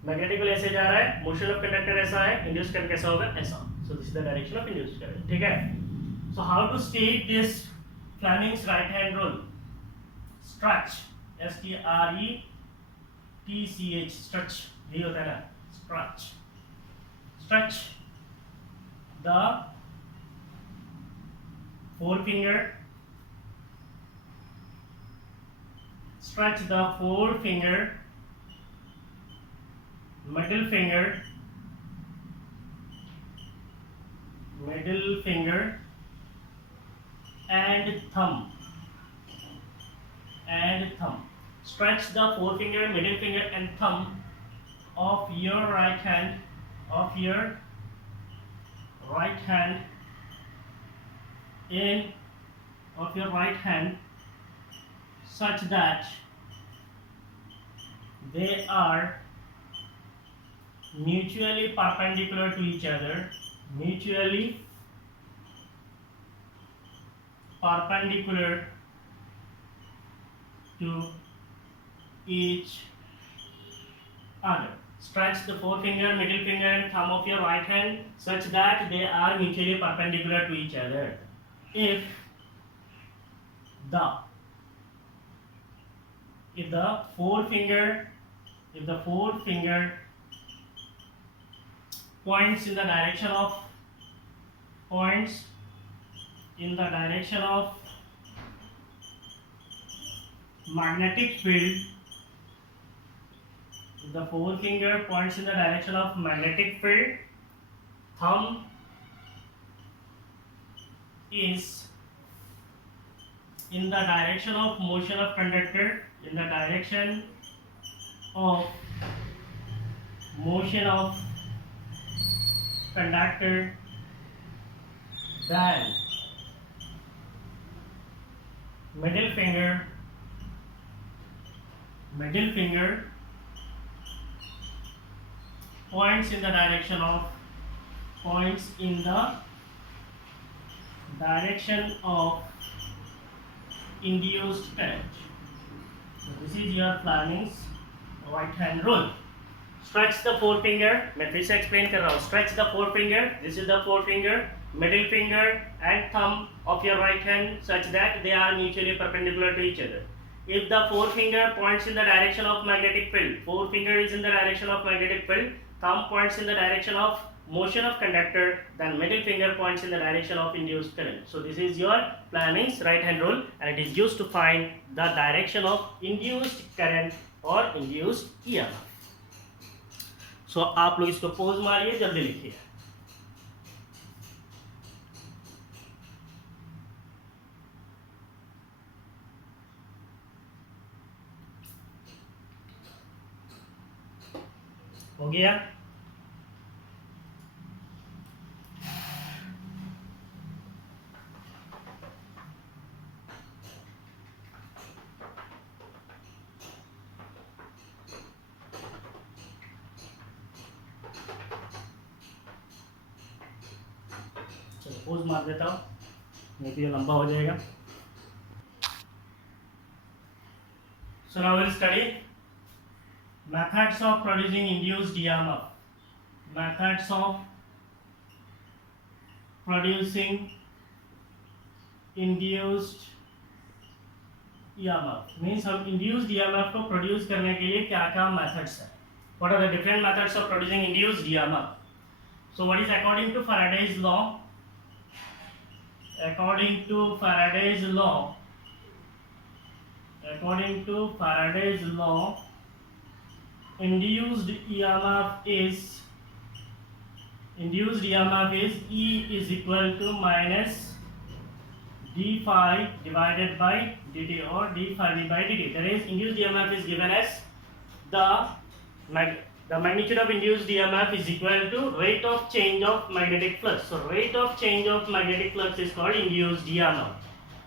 मैग्नेटिक फील्ड ऐसे जा रहा है, मोशन ऑफ कंडक्टर ऐसा है, इंड्यूस्ड करंट कैसा होगा? ऐसा. So this is the direction of induced current. ठीक है. So how to state this Fleming's right hand rule? stretch, stretch, stretch, यही होता है ना, stretch, stretch the forefinger, stretch the forefinger, middle finger, and thumb, stretch the forefinger, middle finger and thumb of your right hand, such that they are mutually perpendicular to each other, Stretch the forefinger, middle finger and thumb of your right hand such that they are mutually perpendicular to each other. If the forefinger points in the direction of magnetic field, the forefinger points in the direction of magnetic field, thumb is in the direction of motion of conductor, then middle finger points in the direction of induced current. So this is your Fleming's right hand rule. Stretch the forefinger, मैं फिर से explain कर रहा हूँ. Stretch the forefinger, this is the forefinger, middle finger and thumb of your right hand such that they are mutually perpendicular to each other. If the forefinger points in the direction of magnetic field, forefinger is in the direction of magnetic field, thumb points in the direction of motion of conductor, then middle finger points in the direction of induced current. So this is your Fleming's right hand rule and it is used to find the direction of induced current or induced EMF. So आप लोग इसको pose मारिए, जल्दी लिखिए. हो गया? चलो pose मार देता हूँ, नहीं तो ये लंबा हो जाएगा. So now we'll study methods of producing induced EMF. Methods of producing induced EMF means हम induced EMF को produce करने के लिए क्या क्या methods है. What are the different methods of producing induced EMF? So what is according to Faraday's law? According to Faraday's law, induced EMF is E is equal to minus d phi divided by dt or d phi v by dt. That is, induced EMF is given as the magnitude of induced EMF is equal to rate of change of magnetic flux. So rate of change of magnetic flux is called induced EMF.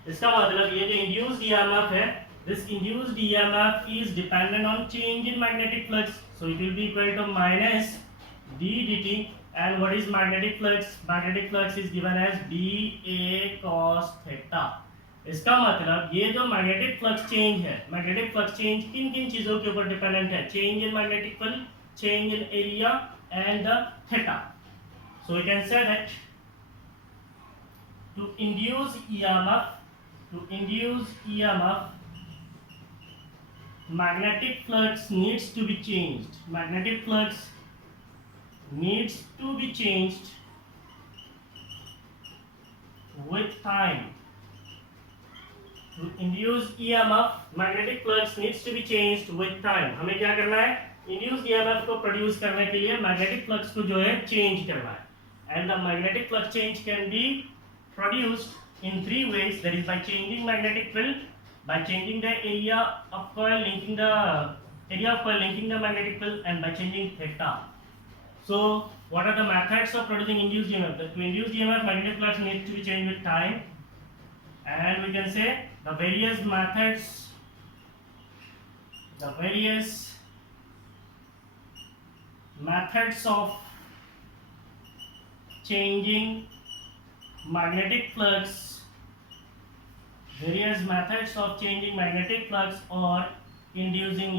इसका मतलब ये जो induced EMF है, this induced EMF is dependent on change in magnetic flux. So it will be equal to minus d dt. And what is magnetic flux? Magnetic flux is given as dA cos theta. इसका मतलब ये जो magnetic flux change है, magnetic flux change किन किन चीजों के ऊपर डिपेंडेंट है? Change in magnetic field, change in area and the theta. So we can say that to induce EMF magnetic flux needs to be changed. Magnetic flux needs to be changed with time. To induce EMF, magnetic flux needs to be changed with time. हमें क्या करना है? Induced EMF को produce करने के लिए magnetic flux को जो है चेंज करना है. And the magnetic flux change can be produced in three ways. That is by changing magnetic field, by changing the area of coil linking the magnetic field, and by changing theta. So what are the methods of producing induced EMF? To induce EMF, magnetic flux needs to be changed with time, and we can say the various methods of changing magnetic flux, or inducing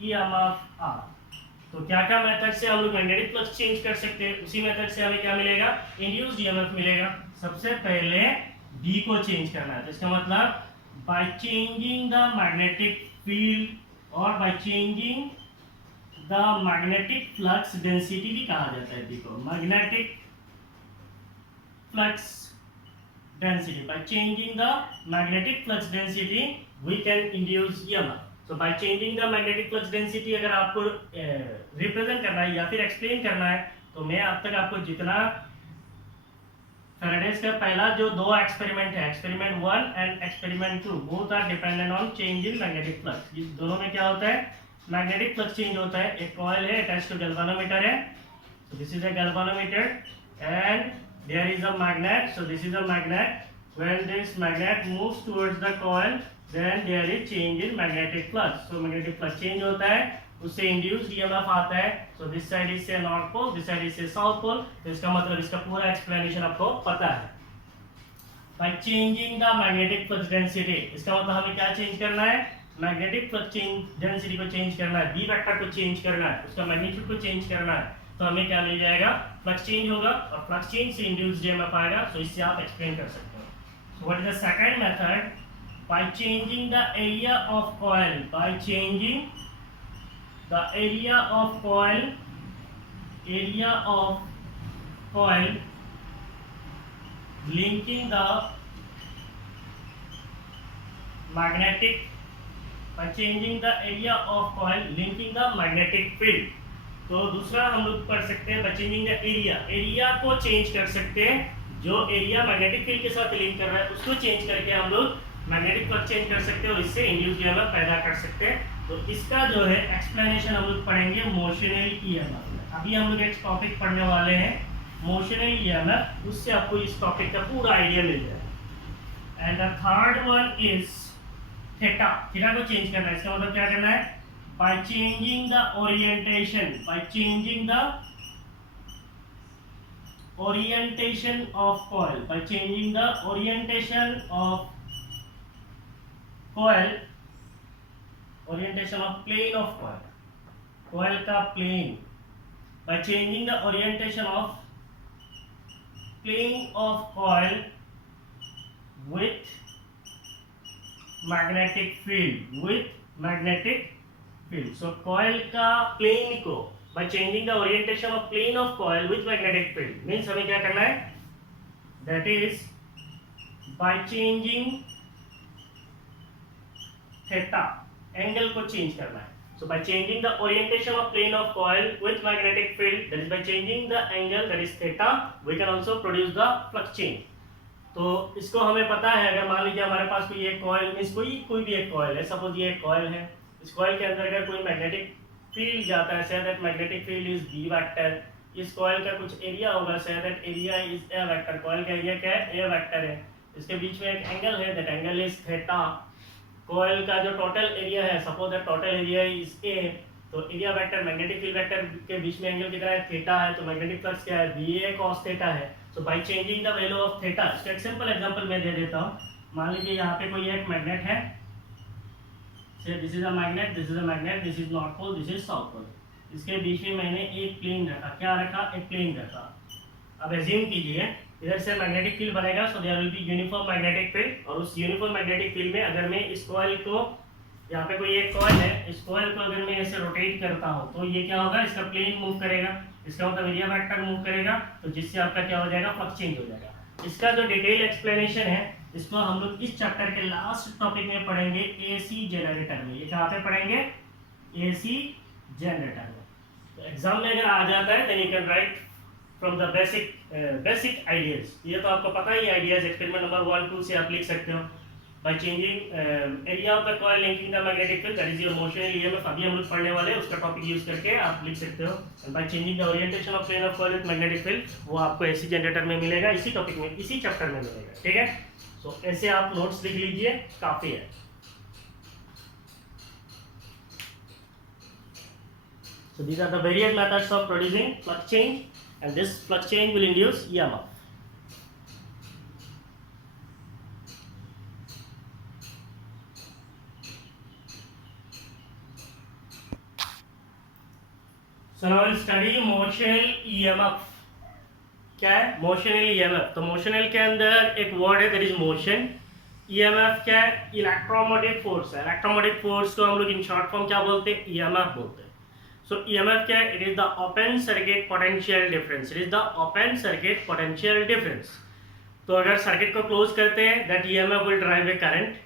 EMF are. तो क्या क्या method से हम लोग magnetic flux change कर सकते हैं? उसी मेथड से हमें क्या मिलेगा? इंड्यूस्ड ईएमएफ मिलेगा. सबसे पहले डी को चेंज करना है. तो इसका मतलब by changing the magnetic field और by changing the magnetic flux density भी कहा जाता है डी को. Magnetic flux density, by changing the magnetic flux density we can induce EMF. तो by changing the magnetic flux density अगर आपको represent करना है या फिर एक्सप्लेन करना है, तो मैं अब तक आपको जितना फैराडेज का पहला जो दो एक्सपेरिमेंट है, experiment 1 and experiment 2, both are dependent on change in magnetic flux. इस दोनों में क्या होता है? मैग्नेटिक फ्लक्स चेंज होता है. एक कॉइल है अटैच टू गैल्वानोमीटर है. So this is a galvanometer and there is a magnet. So this is a magnet. When this magnet moves towards the coil, then there is change in magnetic flux. So magnetic flux change होता है, उससे induced EMF आता है. So this side is say north pole, this side is say south pole. तो इसका मतलब इसका पूरा explanation आपको पता है. By changing the magnetic flux density, इसका मतलब हमें क्या चेंज करना है? Magnetic flux density को चेंज करना है, B वेक्टर को चेंज करना है, उसका मैग्नीट्यूड को चेंज करना है. तो हमें क्या मिल जाएगा? फ्लक्स चेंज होगा और फ्लक्स चेंज से induced EMF आएगा. So इससे आप एक्सप्लेन कर सकते हो. So what is the second method? By changing the area of coil, linking the magnetic, field. तो दूसरा हम लोग कर सकते हैं by changing the area को चेंज कर सकते हैं. जो एरिया मैग्नेटिक फील्ड के साथ लिंक कर रहा है उसको चेंज करके हम लोग मैग्नेटिक फ्लक्स चेंज कर सकते हैं और इससे इंड्यूस्ड ईएमएफ पैदा कर सकते हैं. तो इसका जो है एक्सप्लेनेशन हम लोग पढ़ेंगे मोशनल ईएमएफ. अभी हम लोग एक टॉपिक पढ़ने वाले हैं मोशनल ईएमएफ. उससे आपको इस टॉपिक का पूरा आइडिया मिल जाएगा. And the third one is theta. Theta को चेंज करना है. इसका मतलब क्या करना है? Bye changing the orientation, of coil, by changing the orientation of coil, plane of coil का plane, by changing the orientation of plane of coil with magnetic field. So coil का plane को by changing the orientation of plane of coil with magnetic field, means हमें क्या करना है? That is by changing theta, angle को change करना है. So by changing the orientation of plane of coil with magnetic field, that is by changing the angle, that is theta, we can also produce the flux change. तो इसको हमें पता है. अगर मान लीजिए हमारे पास कोई एक कॉइल, मींस कोई भी एक कॉइल है. सपोज ये एक कॉइल है. इस कॉइल के अंदर अगर कोई मैग्नेटिक फील्ड जाता है, say that magnetic field is B vector. इस कॉइल का कुछ एरिया होगा, say that area is A vector. Coil का एरिया क्या है? A वेक्टर है. इसके बीच में एक एंगल है, that angle is theta. Coil का जो टोटल एरिया है, suppose that total area is A, तो area vector magnetic field vector के बीच में एंगल कितना है? थीटा है. तो मैग्नेटिक फ्लक्स क्या है? BA cos थीटा है. So by changing the value of theta, इसका एक सिंपल एग्जांपल मैं दे देता हूँ. मान लीजिए यहाँ पे कोई एक मैग्नेट है. Say this is a magnet, this is a magnet, this is north pole, this is south pole. इसके बीच में मैंने एक प्लेन रखा. क्या रखा? एक प्लेन रखा. अब एज्यूम कीजिए इधर से मैग्नेटिक फील्ड बनेगा, so there will be uniform magnetic field. और उस यूनिफॉर्म मैग्नेटिक फील्ड में अगर मैं इस कॉइल को, यहाँ पे कोई एक कॉइल है, इस कॉइल को अगर मैं ऐसे रोटेट करता हूँ तो ये क्या होगा, इसका प्लेन मूव करेगा, इसका मतलब एरिया वेक्टर मूव करेगा, तो जिससे आपका क्या हो जाएगा, फ्लक्स चेंज हो जाएगा। इसका जो डिटेल एक्सप्लेनेशन है इसको हम लोग इस चैप्टर के लास्ट टॉपिक में पढ़ेंगे, एसी जनरेटर में। ये कहाँ पे पढ़ेंगे, एसी जनरेटर में। तो एग्जाम में अगर आ जाता है then you can write from the basic ideas. ये तो आपको पता ही आइडियाज, एक्सपेरिमेंट नंबर 1, 2 से आप लिख सकते हो। By changing area of the coil linking the magnetic field, that is your motional EMF. अभी हम लोग पढ़ने वाले हैं, उसका टॉपिक यूज करके आप लिख सकते हो। And by changing the orientation of plane of coil with magnetic field, वो आपको एसी जनरेटर में मिलेगा, इसी टॉपिक में, इसी चैप्टर में मिलेगा, ठीक है। सो ऐसे आप नोट्स लिख लीजिए, काफी है। So these are the various methods of producing flux change, and this flux change will induce EMF. So now we'll study motional EMF. क्या है मोशनल EMF? तो मोशनल के अंदर एक वर्ड है, दैट इज मोशन। EMF क्या है, electromotive force है। इलेक्ट्रोमोटिव फोर्स को हम लोग इन शॉर्ट फॉर्म क्या बोलते हैं, EMF बोलते हैं। So EMF क्या है, it is the open circuit potential difference. It is the open circuit potential difference. तो अगर सर्किट को क्लोज करते हैं, that EMF will drive a current.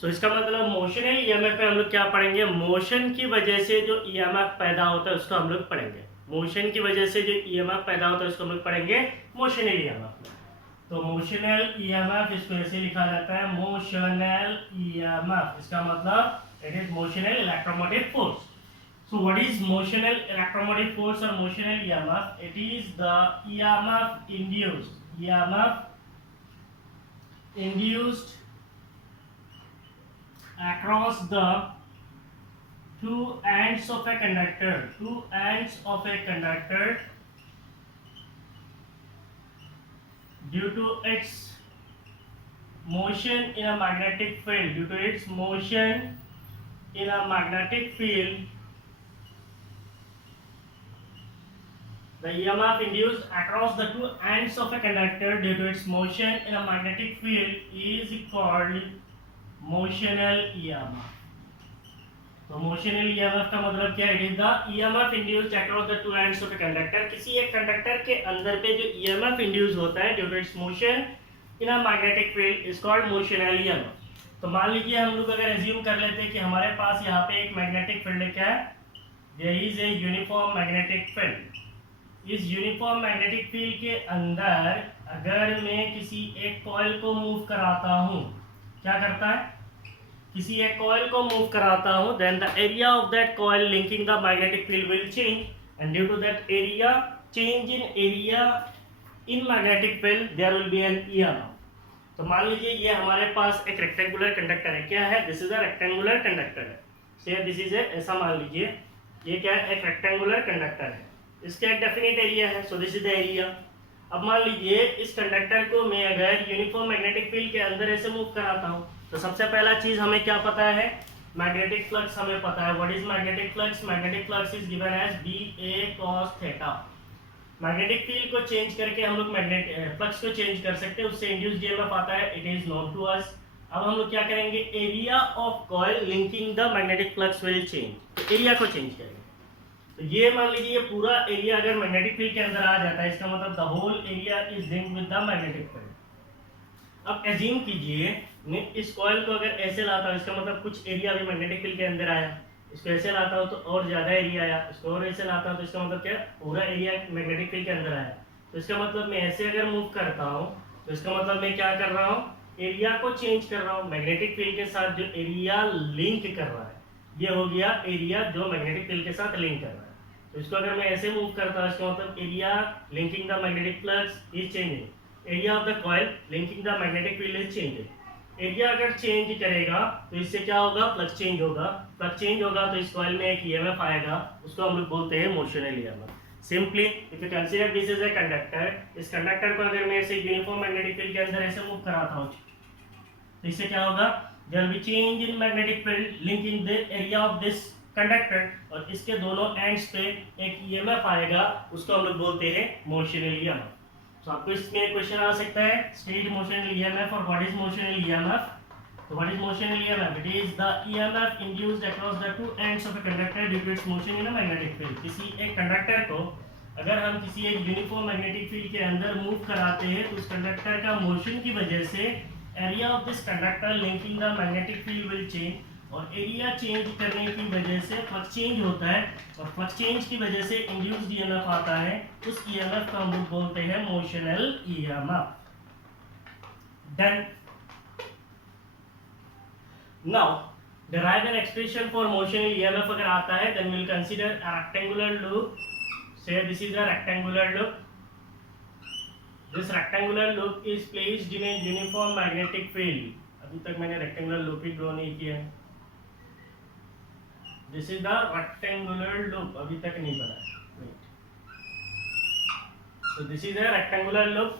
So इसका मतलब मोशनल EMF में हम लोग क्या पढ़ेंगे, मोशन की वजह से जो EMF पैदा होता है उसको हम लोग पढ़ेंगे। मोशन की वजह से जो EMF पैदा होता है उसको हम लोग पढ़ेंगे मोशनल EMF। तो मोशनल EMF इसको ऐसे लिखा जाता है, मोशनल EMF। इसका मतलब it is motional electromotive force. So what is motional electromotive force or motional EMF? It is the EMF induced across the two ends of a conductor due to its motion in a magnetic field. The EMF induced across the two ends of a conductor due to its motion in a magnetic field is called motional EMF. तो motional EMF का मतलब क्या है, it is the EMF induced across the two ends of a conductor। किसी एक conductor के अंदर पे जो EMF induced होता है due to its motion in a magnetic field is called motional EMF। तो मान लीजिए हम लोग अगर एज्यूम कर लेते हैं कि हमारे पास यहाँ पे एक मैग्नेटिक फील्ड क्या है, there is a uniform magnetic field। इस यूनिफॉर्म मैग्नेटिक फील्ड के अंदर अगर मैं किसी एक कॉइल को मूव कराता हूँ, क्या करता है, किसी एक कॉइल को मूव कराता हूँ, then the area of that coil linking the magnetic field will change, and due to that area change in area in magnetic field there will be an EMF। तो मान लीजिए ये हमारे पास एक रेक्टेंगुलर कंडक्टर है, क्या है, this is a rectangular conductor है। से दिस इज ऐसा मान लीजिए ये क्या है, एक रेक्टेंगुलर कंडक्टर है, इसका एक डेफिनेट एरिया है, so this is the area. अब मान लीजिए इस कंडक्टर को मैं अगर यूनिफॉर्म मैग्नेटिक फील्ड के अंदर ऐसे मूव कराता हूँ, तो सबसे पहला चीज हमें क्या पता है, मैग्नेटिक फ्लक्स हमें पता है। What is magnetic flux? Magnetic flux is given as BA cos theta. Magnetic field को चेंज करके हम लोग मैग्नेटिक फ्लक्स को चेंज कर सकते हैं, उससे इंड्यूस्ड EMF आता है, it is known to us. अब हम लोग क्या करेंगे, area of coil linking the magnetic flux will change, area को चेंज करेंगे। तो ये मान लीजिए ये पूरा एरिया अगर मैग्नेटिक फील्ड के अंदर आ जाता है, इसका मतलब the whole area is linked with the magnetic field. अब एज्यूम कीजिए मैं इस कॉइल को अगर ऐसे लाता हूँ, इसका मतलब कुछ एरिया भी मैग्नेटिक फील्ड के अंदर आया, इसको ऐसे लाता हूँ तो और ज्यादा एरिया आया, इसको और ऐसे लाता हूँ तो इसका मतलब क्या, पूरा एरिया मैग्नेटिक फील्ड के अंदर आया। तो इसका मतलब मैं ऐसे अगर मूव करता हूँ तो इसका मतलब मैं क्या कर रहा हूँ, एरिया को चेंज कर रहा हूँ। मैग्नेटिक फील्ड के साथ जो एरिया लिंक कर रहा है, ये हो गया एरिया जो मैग्नेटिक फील्ड के साथ लिंक कर रहा है। तो इसको अगर मैं ऐसे मूव करता हूँ, इसका मतलब area linking the magnetic flux is changing, area of the coil linking the magnetic field is changing. Area अगर चेंज करेगा तो इससे क्या होगा, फ्लक्स चेंज होगा। फ्लक्स चेंज होगा तो इस कॉइल में एक EMF आएगा, उसको हम लोग बोलते हैं motional EMF। Simply if you consider this is a conductor, इस कंडक्टर को अगर मैं ऐसे यूनिफॉर्म मैग्नेटिक फील्ड के अंदर ऐसे मूव कराता हूँ तो इससे क्या होगा, there will be change in magnetic field linking the area of this conductor, और इसके दोनों एंड्स पे एक EMF आएगा, उसको हम लोग बोलते हैं मोशनल EMF। तो आपको इसमें क्वेश्चन आ सकता है स्टेट मोशनल ईएमएफ और व्हाट इज मोशनल ईएमएफ। तो what is motional EMF? It is the EMF induced across the two ends of a conductor due to its motion in a magnetic field. किसी एक conductor को अगर हम किसी एक uniform magnetic field के अंदर मूव कराते हैं तो उस कंडक्टर का मोशन की वजह से area of this conductor linking the magnetic field will change, और एरिया चेंज करने की वजह से फ्लक्स चेंज होता है, और फ्लक्स चेंज की वजह से इंड्यूस्ड ईएमएफ आता है। उस ईएमएफ को हम लोग बोलते हैं motional EMF. Done. Now derive an expression for motional EMF अगर आता है then we'll consider a rectangular loop. Say this is a rectangular loop. This rectangular loop is placed in a uniform magnetic field. अभी तक मैंने rectangular loop ही draw नहीं किया है. This is the rectangular loop. अभी तक नहीं बना. Wait. So this is a rectangular loop.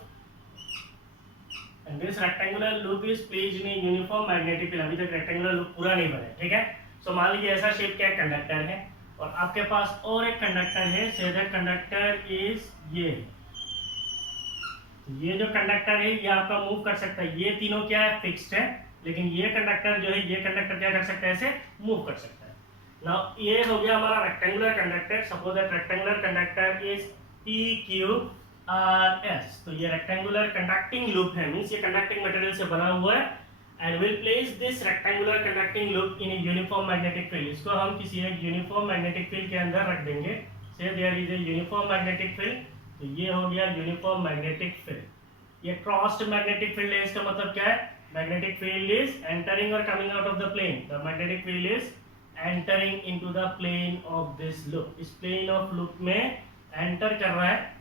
And this rectangular loop is placed in a uniform magnetic field. अभी तक rectangular loop पूरा नहीं बना है, ठीक है? So मान लीजिए ऐसा शेप का एक कंडक्टर है और आपके पास और एक कंडक्टर है। Say that conductor is ये। ये जो कंडक्टर है ये आपका मूव कर सकता है। ये तीनों क्या है? फिक्स्ड है। लेकिन ये कंडक्टर जो है, ये कंडक्टर क्या कर सकता है? ऐसे मूव कर सकता है। Now ये हो गया हमारा rectangular conductor. Suppose that rectangular conductor is PQRS। तो ये रेक्टेंगुलर कंडक्टिंग लूप है, मींस ये कंडक्टिंग मटेरियल से बना हुआ है। And will place this rectangular conducting loop in A uniform magnetic field. इसको हम किसी एक यूनिफॉर्म मैग्नेटिक फील्ड के अंदर रख देंगे। Say there is a uniform magnetic field. तो ये हो गया यूनिफॉर्म मैग्नेटिक फील्ड। ये क्रॉस्ड मैग्नेटिक फील्ड है। इसका मतलब क्या है? मैग्नेटिक फील्ड इज एंटरिंग और coming out of the plane. The magnetic field is entering into the plane of this loop. इस प्लेन ऑफ लूप में एंटर कर रहा है।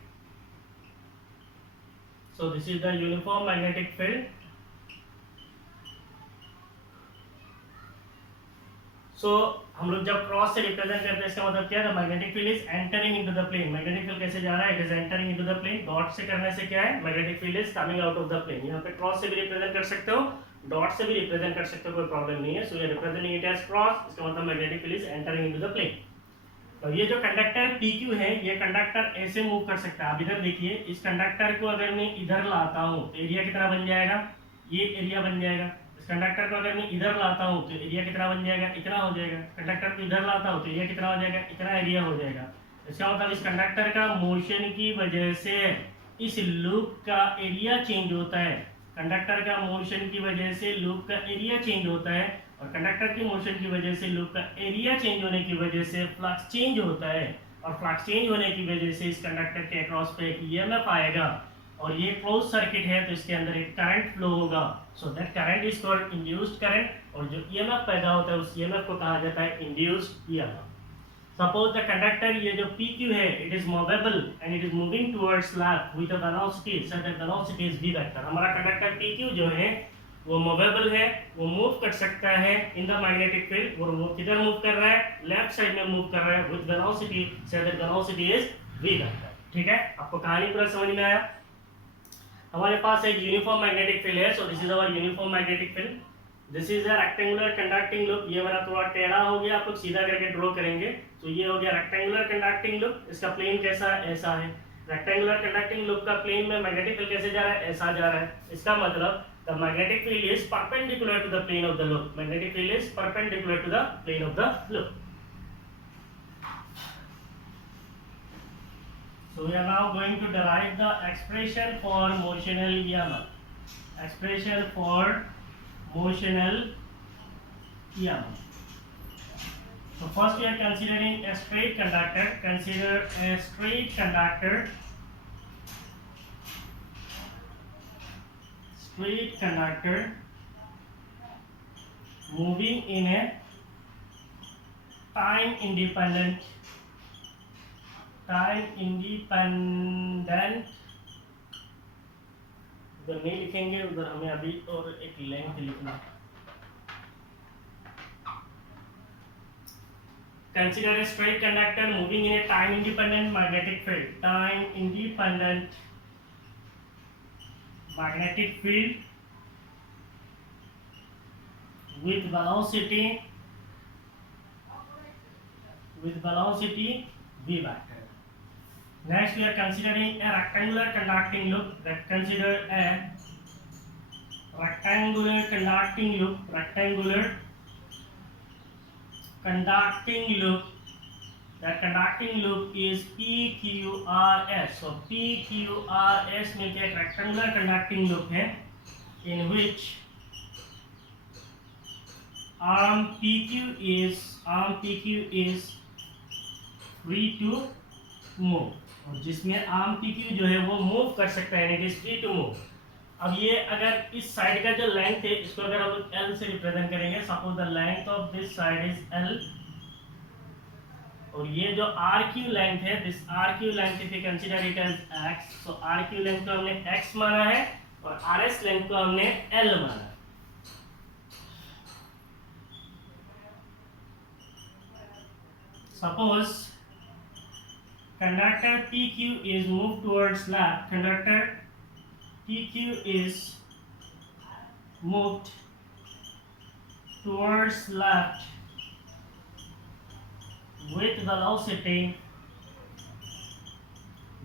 So this is the uniform magnetic field. So हम लोग जब cross से रिप्रेजेंट करते हैं इसका मतलब क्या है? The magnetic field is entering into the plane. Magnetic field कैसे जा रहा है? It is entering into the plane. Dot से करने से क्या है? Magnetic field is coming out of the plane. यहाँ पे क्रॉस से भी रिप्रेजेंट कर सकते हो, डॉट से भी रिप्रेजेंट कर सकते हो, कोई प्रॉब्लम नहीं है। So ये representing it as cross, इसका मतलब magnetic field is entering into the plane. तो ये जो कंडक्टर PQ है, ये कंडक्टर ऐसे मूव कर सकता है। आप इधर देखिए, इस कंडक्टर को अगर मैं इधर लाता हूँ तो एरिया कितना बन जाएगा? ये एरिया बन जाएगा। इस कंडक्टर को अगर मैं इधर लाता हूँ तो एरिया कितना बन जाएगा? इतना हो जाएगा। कंडक्टर को इधर लाता हूँ तो एरिया कितना हो जाएगा? इतना एरिया हो जाएगा। इसका मतलब इस कंडक्टर का मोशन की वजह से इस लूप का एरिया चेंज होता है। कंडक्टर का मोशन की वजह से लूप का एरिया चेंज होता है, और कंडक्टर की मोशन की वजह से लूप का एरिया चेंज होने की वजह से फ्लक्स चेंज होता है, और फ्लक्स चेंज होने की वजह से इस कंडक्टर के अक्रॉस पे एक ईएमएफ आएगा, और ये क्लोज सर्किट है तो इसके अंदर एक करंट फ्लो होगा। So that current is called induced current, और जो ईएमएफ पैदा होता है उस ईएमएफ को कहा जाता है induced EMF. Suppose the conductor, ये जो PQ है, it is movable and it is moving towards slab with a velocity, so that velocity is v vector. हमारा कंडक्टर PQ जो है वो मूवेबल है, वो मूव कर सकता है इन द मैग्नेटिक फील्ड, और वो किधर मूव कर रहा है? लेफ्ट साइड में मूव कर रहा है with velocity, so that velocity is v vector. ठीक है, आपको कहानी पूरा समझ में आया? हमारे पास एक यूनिफॉर्म मैग्नेटिक फील्ड है। So this is our uniform magnetic field. This is a rectangular conducting loop. ये वाला थोड़ा टेढ़ा हो गया, आप लोग सीधा करके ड्रॉ करेंगे। तो ये हो गया रेक्टेंगुलर कंडक्टिंग लूप। इसका प्लेन कैसा है? ऐसा है। रेक्टेंगुलर कंडक्टिंग लूप का प्लेन में मैग्नेटिक फील्ड कैसे जा रहा है? ऐसा जा रहा है। इसका मतलब the magnetic field is perpendicular to the plane of the loop. Magnetic field is perpendicular to the plane of the loop. So we are now going to derive the expression for motional EMF. Expression for motional EMF. So first we are considering a straight conductor. Consider a straight conductor. Straight conductor moving in a time independent उधर नहीं लिखेंगे, उधर हमें अभी और एक length लिखना। Consider a straight conductor moving in a time independent magnetic field. Time independent magnetic field with velocity v vector. Next, we are considering a rectangular conducting loop. Consider a rectangular conducting loop. Rectangular conducting loop. The conducting loop is PQRS. So PQRS में क्या rectangular conducting loop है, in which arm PQ is free to move, और जिसमें arm PQ जो है वो move कर सकता है, it is free to move. अब ये अगर इस साइड का जो लेंथ है इसको अगर हम लोग L से रिप्रेजेंट करेंगे, suppose the length of this side is L, और ये जो RQ लेंथ है, this RQ length if you consider it as x, so RQ length को हमने x माना है और RS लेंथ को हमने L माना है। Suppose conductor PQ is moved towards left. Conductor PQ is moved towards left with velocity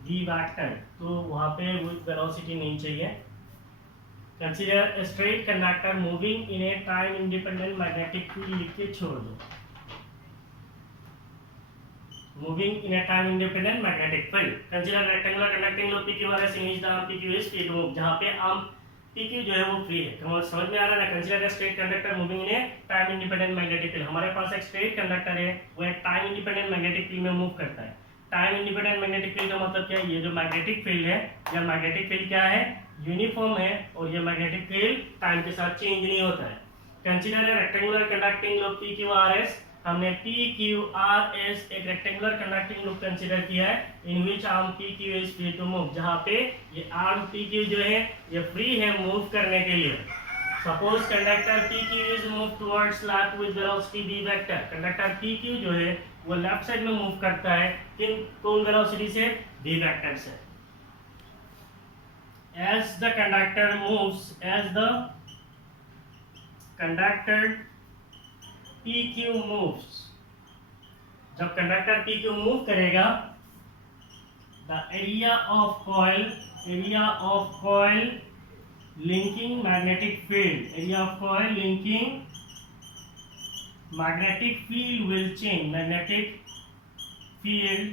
v vector. तो वहाँ पे with velocity नहीं चाहिए। Consider a straight conductor moving in a time independent magnetic field, लिख के छोड़ दो। Moving in a time independent magnetic field. Consider rectangular conducting loop PQRS in which the arm PQ is free to move. जहाँ पे arm PQ जो है वो free है। समझ में आ रहा है ना? Consider a straight conductor moving in a time independent magnetic field. हमारे पास एक straight conductor है, वो एक time independent magnetic field में मूव करता है। टाइम इंडिपेंडेंट मैग्नेटिक फील्ड का मतलब क्या है? ये जो मैग्नेटिक फील्ड है, यह मैग्नेटिक फील्ड क्या है? यूनिफॉर्म है, और ये मैग्नेटिक फील्ड टाइम के साथ चेंज नहीं होता है। Consider a rectangular conducting loop PQRS। हमने PQRS एक रेक्टेंगुलर कंडक्टिंग लूप कंसीडर किया है, in which arm PQ is free to move, जहाँ पे ये आर्म PQ जो है ये फ्री है मूव करने के लिए। Suppose conductor PQ is move towards left with velocity v vector. Conductor PQ जो है वो लेफ्ट साइड में मूव करता है, कौन वेलोसिटी से? v वेक्टर से। as the conductor PQ moves, जब कंडक्टर PQ मूव करेगा, the area of coil linking magnetic field will change. Magnetic field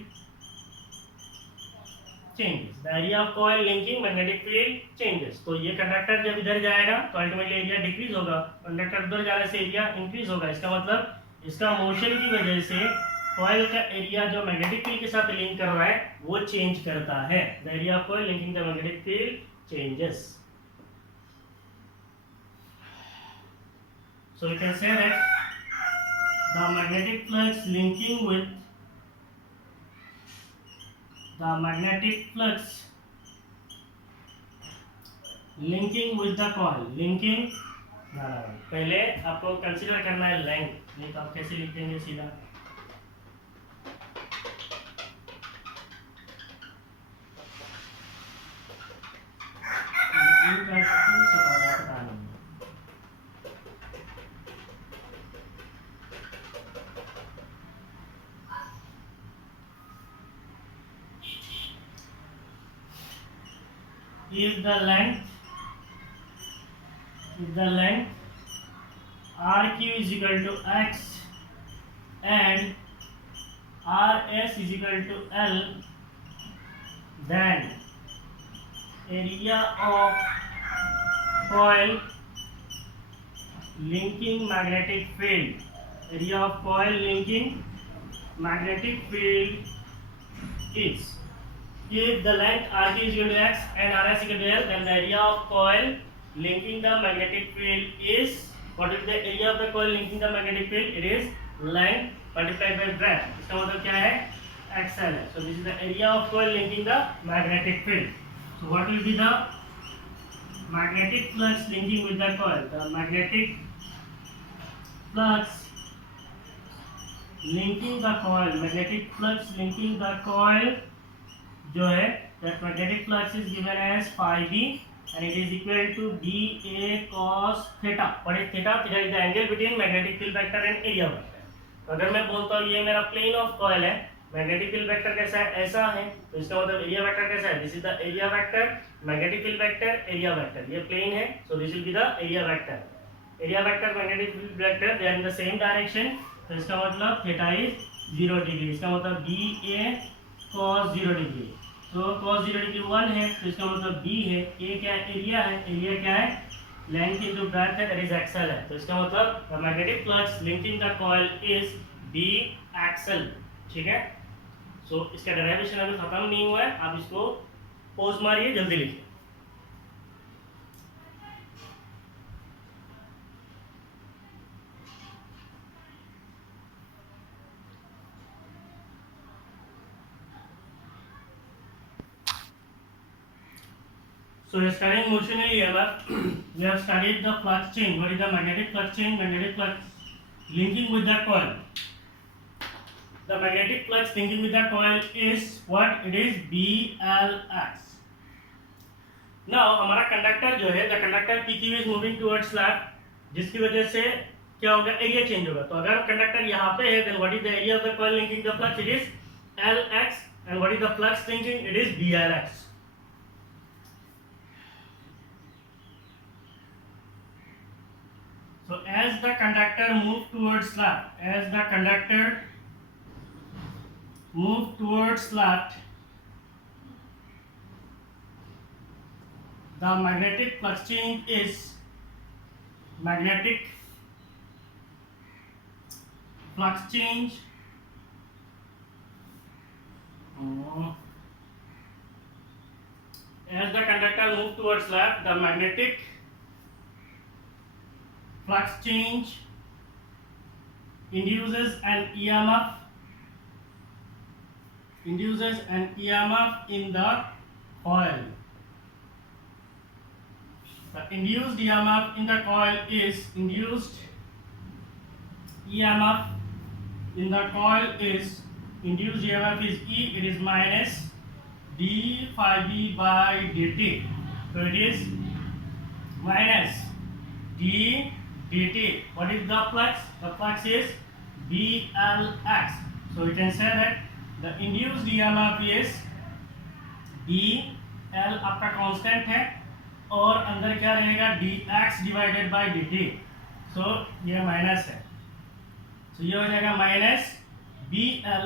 changes. The area of coil linking magnetic field changes. तो ये conductor जब इधर जाएगा तो ultimately area decrease होगा, conductor उधर जाने से एरिया इंक्रीज होगा। इसका मतलब इसका मोशन की वजह से कॉइल का एरिया जो मैग्नेटिक फील्ड के साथ लिंक कर रहा है वो चेंज करता है। The area of coil linking the magnetic field changes. So we can say that the magnetic flux linking with the coil, पहले आपको कंसीडर करना है लेंथ, नहीं तो आप कैसे लिख देंगे सीधा? If the length RQ is equal to x and RS is equal to L, then area of coil linking magnetic field is, if the length RQ is equal to x and RS is equal to L, then the area of coil linking the magnetic field is, what is the area of the coil linking the magnetic field? It is length multiplied by breadth. इसका मतलब क्या है? XL है. So this is the area of coil linking the magnetic field. So what will be the magnetic flux linking with the coil? The magnetic flux linking the coil जो है, that magnetic flux is given as phi b and it is equal to dA cos theta. What is theta? Theta is the angle between magnetic field vector and area vector. तो अगर मैं बोलता हूँ ये मेरा plane of coil है, magnetic field vector कैसा है, ऐसा है, तो इसका मतलब एरिया वेक्टर कैसा है, this is the area vector, magnetic field vector, area vector, ये प्लेन है, so this will be the area vector, area vector, magnetic field vector, they are in the same direction, तो इसका मतलब theta is 0 degree, इसका मतलब B A cos 0 degree, तो cos 0 degree 1 है, तो इसका मतलब बी है, ए क्या है, एरिया है, एरिया क्या है, लेंथ इनटू ब्रेड्थ है, दैट इज एक्सल है, तो इसका मतलब the magnetic flux linking the coil is B x l, ठीक है। सो इसका डेरिवेशन अभी खत्म नहीं हुआ है, आप इसको पोज मारिए, जल्दी लिखिए। So we are studying motional EMF. We have studied the flux change. What is the magnetic flux change? Magnetic flux linking with the coil. The magnetic flux linking with the coil is what? It is BLX. Now हमारा conductor जो है, the conductor PQ is moving towards slab, जिसकी वजह से क्या होगा, area change होगा। तो अगर कंडक्टर यहाँ पे है, then what is the area of the coil linking the flux? It is LX. And what is the flux linking? It is BLX. So as the conductor move towards left, as the conductor move towards left, the magnetic flux change is magnetic flux change as the conductor move towards left, the magnetic flux change induces an EMF in the coil. The induced EMF in the coil is induced EMF in the coil is induced EMF is E, it is minus d phi b by dt. So it is minus d dt. What is the flux? The flux is BLX. So we can say that the induced EMF is BL आपका constant है और अंदर क्या रहेगा, dx divided by dt. सो ये minus है, तो ये हो जाएगा minus BL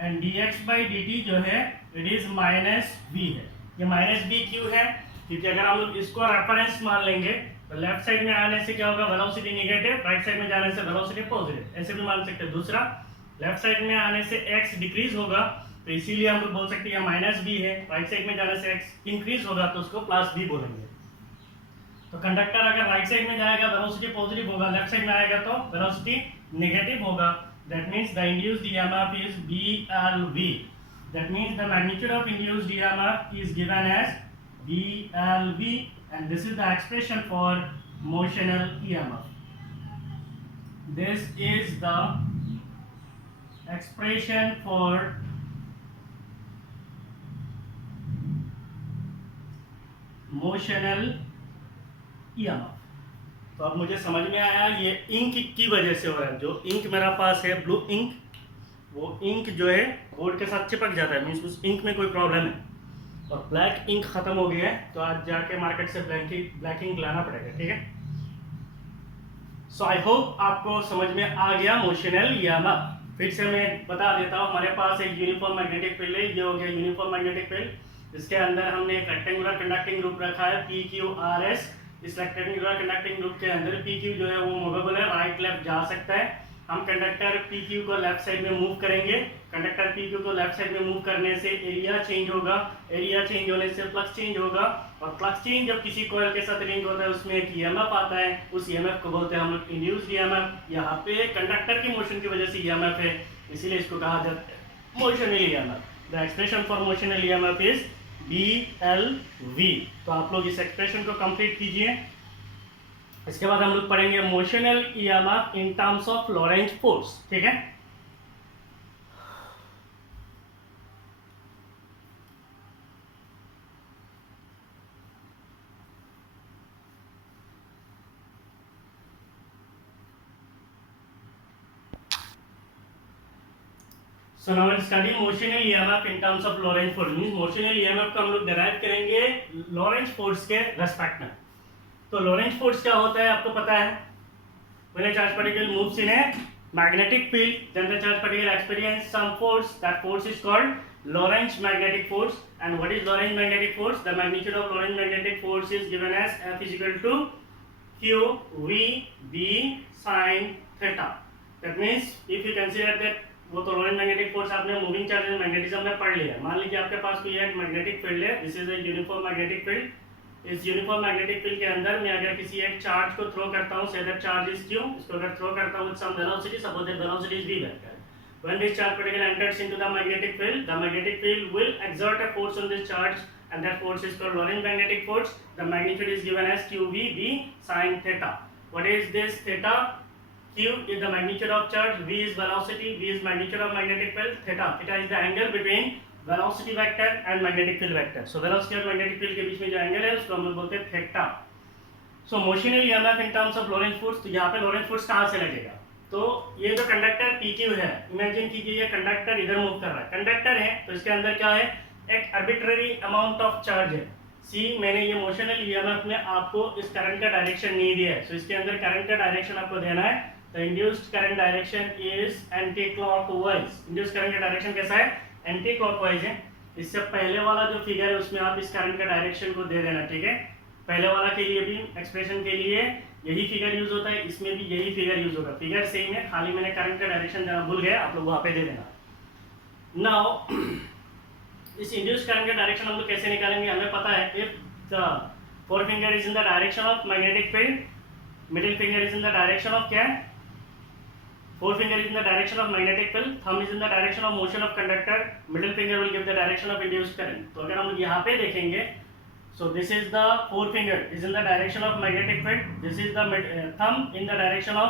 and dx by dt जो है इट इज माइनस v है। ये माइनस b क्यों है, क्योंकि अगर हम लोग इसको रेफरेंस मान लेंगे तो लेफ्ट साइड में आने से क्या होगा, वेलोसिटी नेगेटिव, राइट साइड में जाने से वेलोसिटी पॉजिटिव, ऐसे भी मान सकते हैं। दूसरा, लेफ्ट साइड में आने से x डिक्रीज होगा, तो इसीलिए हम लोग बोल सकते हैं माइनस b है, राइट साइड में जाने से x इंक्रीज होगा तो उसको प्लस b बोलेंगे। तो कंडक्टर अगर राइट साइड में जाएगा वेलोसिटी पॉजिटिव होगा, लेफ्ट साइड में आएगा तो वेलोसिटी नेगेटिव होगा। That means the induced EMF is BLV. That means the magnitude of induced EMF is given as BLV and this is the expression for motional EMF. This is the expression for motional EMF. तो अब मुझे समझ में आया ये ink की वजह से हो रहा है। जो इंक मेरा पास है ब्लू इंक, वो इंक जो है बोर्ड के साथ चिपक जाता है, मीन्स उस इंक में कोई प्रॉब्लम है, और ब्लैक इंक खत्म हो गया है, तो आज जाके मार्केट से ब्लैक इंक लाना पड़ेगा, ठीक है। सो आई होप आपको समझ में आ गया मोशनल ईएमएफ। फिर से मैं बता देता हूँ, हमारे पास एक यूनिफॉर्म मैग्नेटिक फील्ड है, ये हो गया यूनिफॉर्म मैग्नेटिक फील्ड। इसके अंदर हमने एक रेक्टेंगुलर कंडक्टिंग ग्रुप रखा है PQRS। इस रेक्टेंगुलर कंडक्टिंग ग्रुप के अंदर PQ जो है वो मूवेबल है, राइट लेफ्ट जा सकता है। हम कंडक्टर PQ को लेफ्ट साइड में मूव करेंगे, कंडक्टर PQ को लेफ्ट साइड में मूव करने से एरिया चेंज होगा, एरिया चेंज होने से फ्लक्स चेंज होगा, और फ्लक्स चेंज जब किसी कॉइल के साथ लिंक होता है उसमें एक EMF आता है, उस EMF को बोलते हैं हम लोग इंड्यूस्ड EMF। यहाँ पे कंडक्टर की मोशन की वजह से EMF है, इसीलिए इसको कहा जाता है motional EMF। The expression for motional EMF is BLV। तो आप लोग इस एक्सप्रेशन को कंप्लीट कीजिए। इसके बाद हम लोग पढ़ेंगे motional EMF in terms of Lorentz force, ठीक है। So now will study motional EMF in terms of Lorentz force. Means motional EMF को हम लोग डिराइव करेंगे लॉरेंज फोर्स के रेस्पेक्ट में। तो लॉरेंज फोर्स क्या होता है आपको पता है। When a charged particle moves in a magnetic field, then the charged particle experience some force. That force is called Lorentz magnetic force. And what is Lorentz magnetic force? The magnitude of Lorentz magnetic force is given as F is equal to Q V B sin theta. That means if you consider that वो तो Lorentz magnetic force आपने moving charge magnetism में पढ़ लिया। मान लीजिए आपके पास कोई एक मैग्नेटिक फील्ड है, this is a uniform magnetic field. इस यूनिफॉर्म मैग्नेटिक फील्ड के अंदर मैं अगर किसी एक चार्ज को थ्रो करता हूं, say that charge is q, इसको अगर थ्रो करता हूं with some velocity, suppose that velocity is v vector. When this charge particle enters into the magnetic field will exert a force on this charge, and that force is called Lorentz magnetic force. The magnitude is given as qvb sin theta. What is this theta? Q is the magnitude of charge, v is velocity, v is magnitude of magnetic field, theta is the angle between velocity vector and magnetic field vector. So velocity और magnetic field के बीच में जो angle है उसको हम लोग बोलते हैं theta. So motional EMF in terms of Lorentz force, तो यहाँ पे लॉरेंज फोर्स कहाँ से लगेगा? तो ये जो कंडक्टर PQ है, इमेजिन कीजिए ये कंडक्टर इधर मूव कर रहा है, कंडक्टर है तो इसके अंदर क्या है, एक आर्बिट्ररी अमाउंट ऑफ चार्ज है। सी मैंने ये मोशनल ईएमएफ में आपको इस करंट का डायरेक्शन नहीं दिया है, सो इसके अंदर करंट का डायरेक्शन आपको देना है। तो induced current direction is anti clockwise. Induced current का डायरेक्शन कैसा है? एंटी क्लॉकवाइज है। इससे पहले वाला जो फिगर है उसमें आप इस करंट का डायरेक्शन को दे देना, ठीक है। पहले वाला के लिए भी एक्सप्रेशन के लिए यही फिगर यूज होता है, इसमें भी यही फिगर यूज होगा। फिगर सेम है, खाली मैंने करंट का डायरेक्शन देना भूल गया, आप लोग वहां पे दे देना। नाउ इस इंड्यूस्ड करंट का डायरेक्शन हम लोग कैसे निकालेंगे? हमें पता है if the four finger is in the direction of magnetic field, middle finger is in the direction of क्या है, forefinger is in the direction of magnetic field, thumb is in the direction of motion of conductor, middle finger will give the direction of induced current. तो अगर हम लोग यहाँ पे देखेंगे, so this is the forefinger is in the direction of magnetic field, this is the thumb in the direction of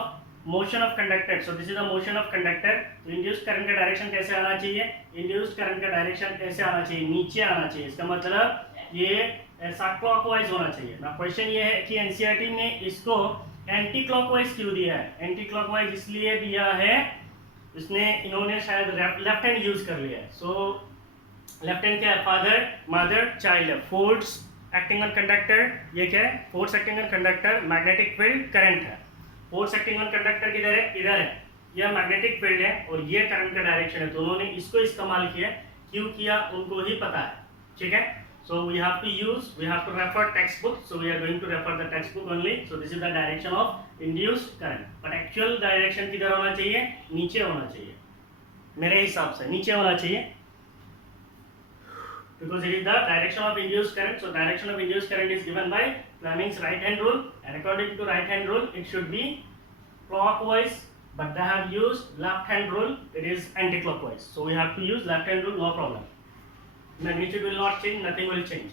motion of conductor, so this is the motion of conductor. तो induced current का direction कैसे आना चाहिए? induced current का direction कैसे आना चाहिए? नीचे आना चाहिए। इसका मतलब ये ऐसा क्लॉकवाइज होना चाहिए ना। क्वेश्चन ये है कि एनसीईआरटी में इसको एंटी क्लॉकवाइज क्यों दिया है? एंटी क्लॉकवाइज इसलिए दिया है, इसने इन्होंने शायद लेफ्ट हैंड यूज कर लिया है। सो लेफ्ट हैंड क्या है? फादर मदर चाइल्ड है। फोर्स एक्टिंग ऑन कंडक्टर, ये क्या है? Force acting on conductor, magnetic field, current है। फोर्स एक्टिंग ऑन कंडक्टर किधर है? इधर है। यह मैग्नेटिक फील्ड है और ये करंट का डायरेक्शन है, तो उन्होंने इसको इस्तेमाल किया। क्यों किया उनको ही पता है, ठीक है। So we have to refer textbook. So we are going to refer the textbook only. So this is the direction of induced current. But actual direction किधर होना चाहिए? नीचे होना चाहिए, मेरे हिसाब से नीचे होना चाहिए, because it is the direction of induced current. So direction of induced current is given by Fleming's right hand rule, and according to right hand rule, it should be clockwise. But they have used left hand rule. It is anti-clockwise. So we have to use left hand rule, no problem. Magnitude will not change, nothing will change.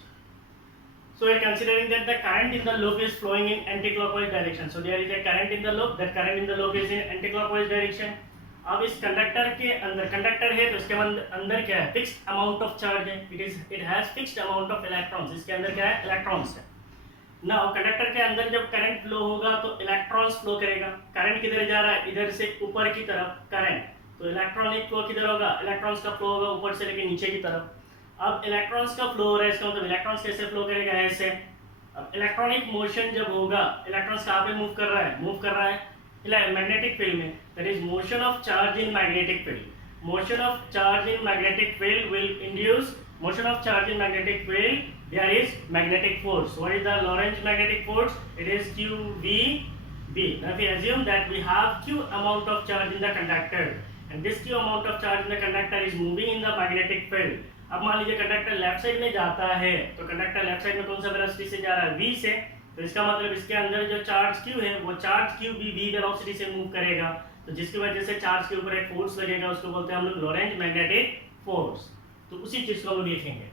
So we are considering that the current in the loop is flowing in anti-clockwise direction. So there is a current in the loop. That current in the loop is in anti-clockwise direction. अब इस conductor के अंदर, conductor है तो इसके अंदर क्या है? फिक्स्ड अमाउंट ऑफ चार्ज है। It has fixed amount of electrons. इसके अंदर क्या है? इलेक्ट्रॉन्स है। नाउ कंडक्टर के अंदर जब करंट फ्लो होगा तो इलेक्ट्रॉन्स फ्लो करेगा। करंट किधर जा रहा है? इधर से ऊपर की तरफ करंट, तो इलेक्ट्रॉनिक फ्लो किधर होगा? इलेक्ट्रॉन्स का फ्लो होगा ऊपर से लेकर नीचे की तरफ। अब इलेक्ट्रॉन्स का फ्लो हो रहा है, इसका मतलब इलेक्ट्रॉन्स कैसे फ्लो करेगा? ऐसे। अब इलेक्ट्रॉनिक मोशन जब होगा, इलेक्ट्रॉन्स कहाँ पे मूव कर रहा है? मूव कर रहा है मैग्नेटिक फील्ड में। That is motion of charge in magnetic field. Motion of charge in magnetic field will induce motion of charge in magnetic field, there is magnetic force. What is the Lorentz magnetic force? It is QVB. Now we assume that we have Q amount of charge in the conductor, and this Q amount of charge in the conductor is moving in the magnetic field. अब मान लीजिए conductor left side में जाता है, तो conductor left side में कौन सा वेलोसिटी से जा रहा है? v से। तो इसका मतलब इसके अंदर जो चार्ज q है वो चार्ज q भी v वेलोसिटी से मूव करेगा, तो जिसकी वजह से चार्ज के ऊपर एक फोर्स लगेगा, उसको बोलते हैं हम लोग लॉरेंज मैग्नेटिक फोर्स। तो उसी चीज को हम लोग लिखेंगे।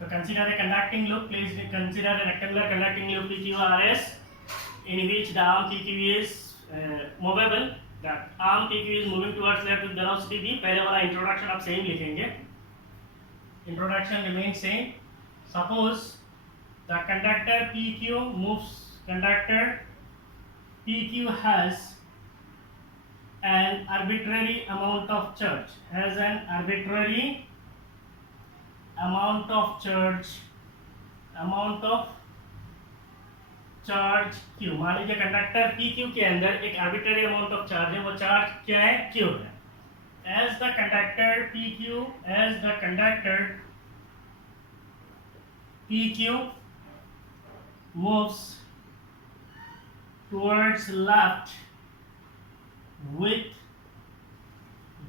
तो consider a conducting loop. Please consider a rectangular conducting loop PQRS in which the arm PQ is movable. The arm PQ is moving towards left with velocity v. पहले वाला इंट्रोडक्शन आप सेम लिखेंगे, introduction remain same. Suppose the conductor PQ moves, conductor PQ has an arbitrary amount of charge, has an arbitrary amount of charge, amount of charge Q। मान लीजिए conductor PQ के अंदर एक arbitrary amount of charge है, वो charge क्या है? Q है। As the conductor PQ, as the conductor PQ moves towards left with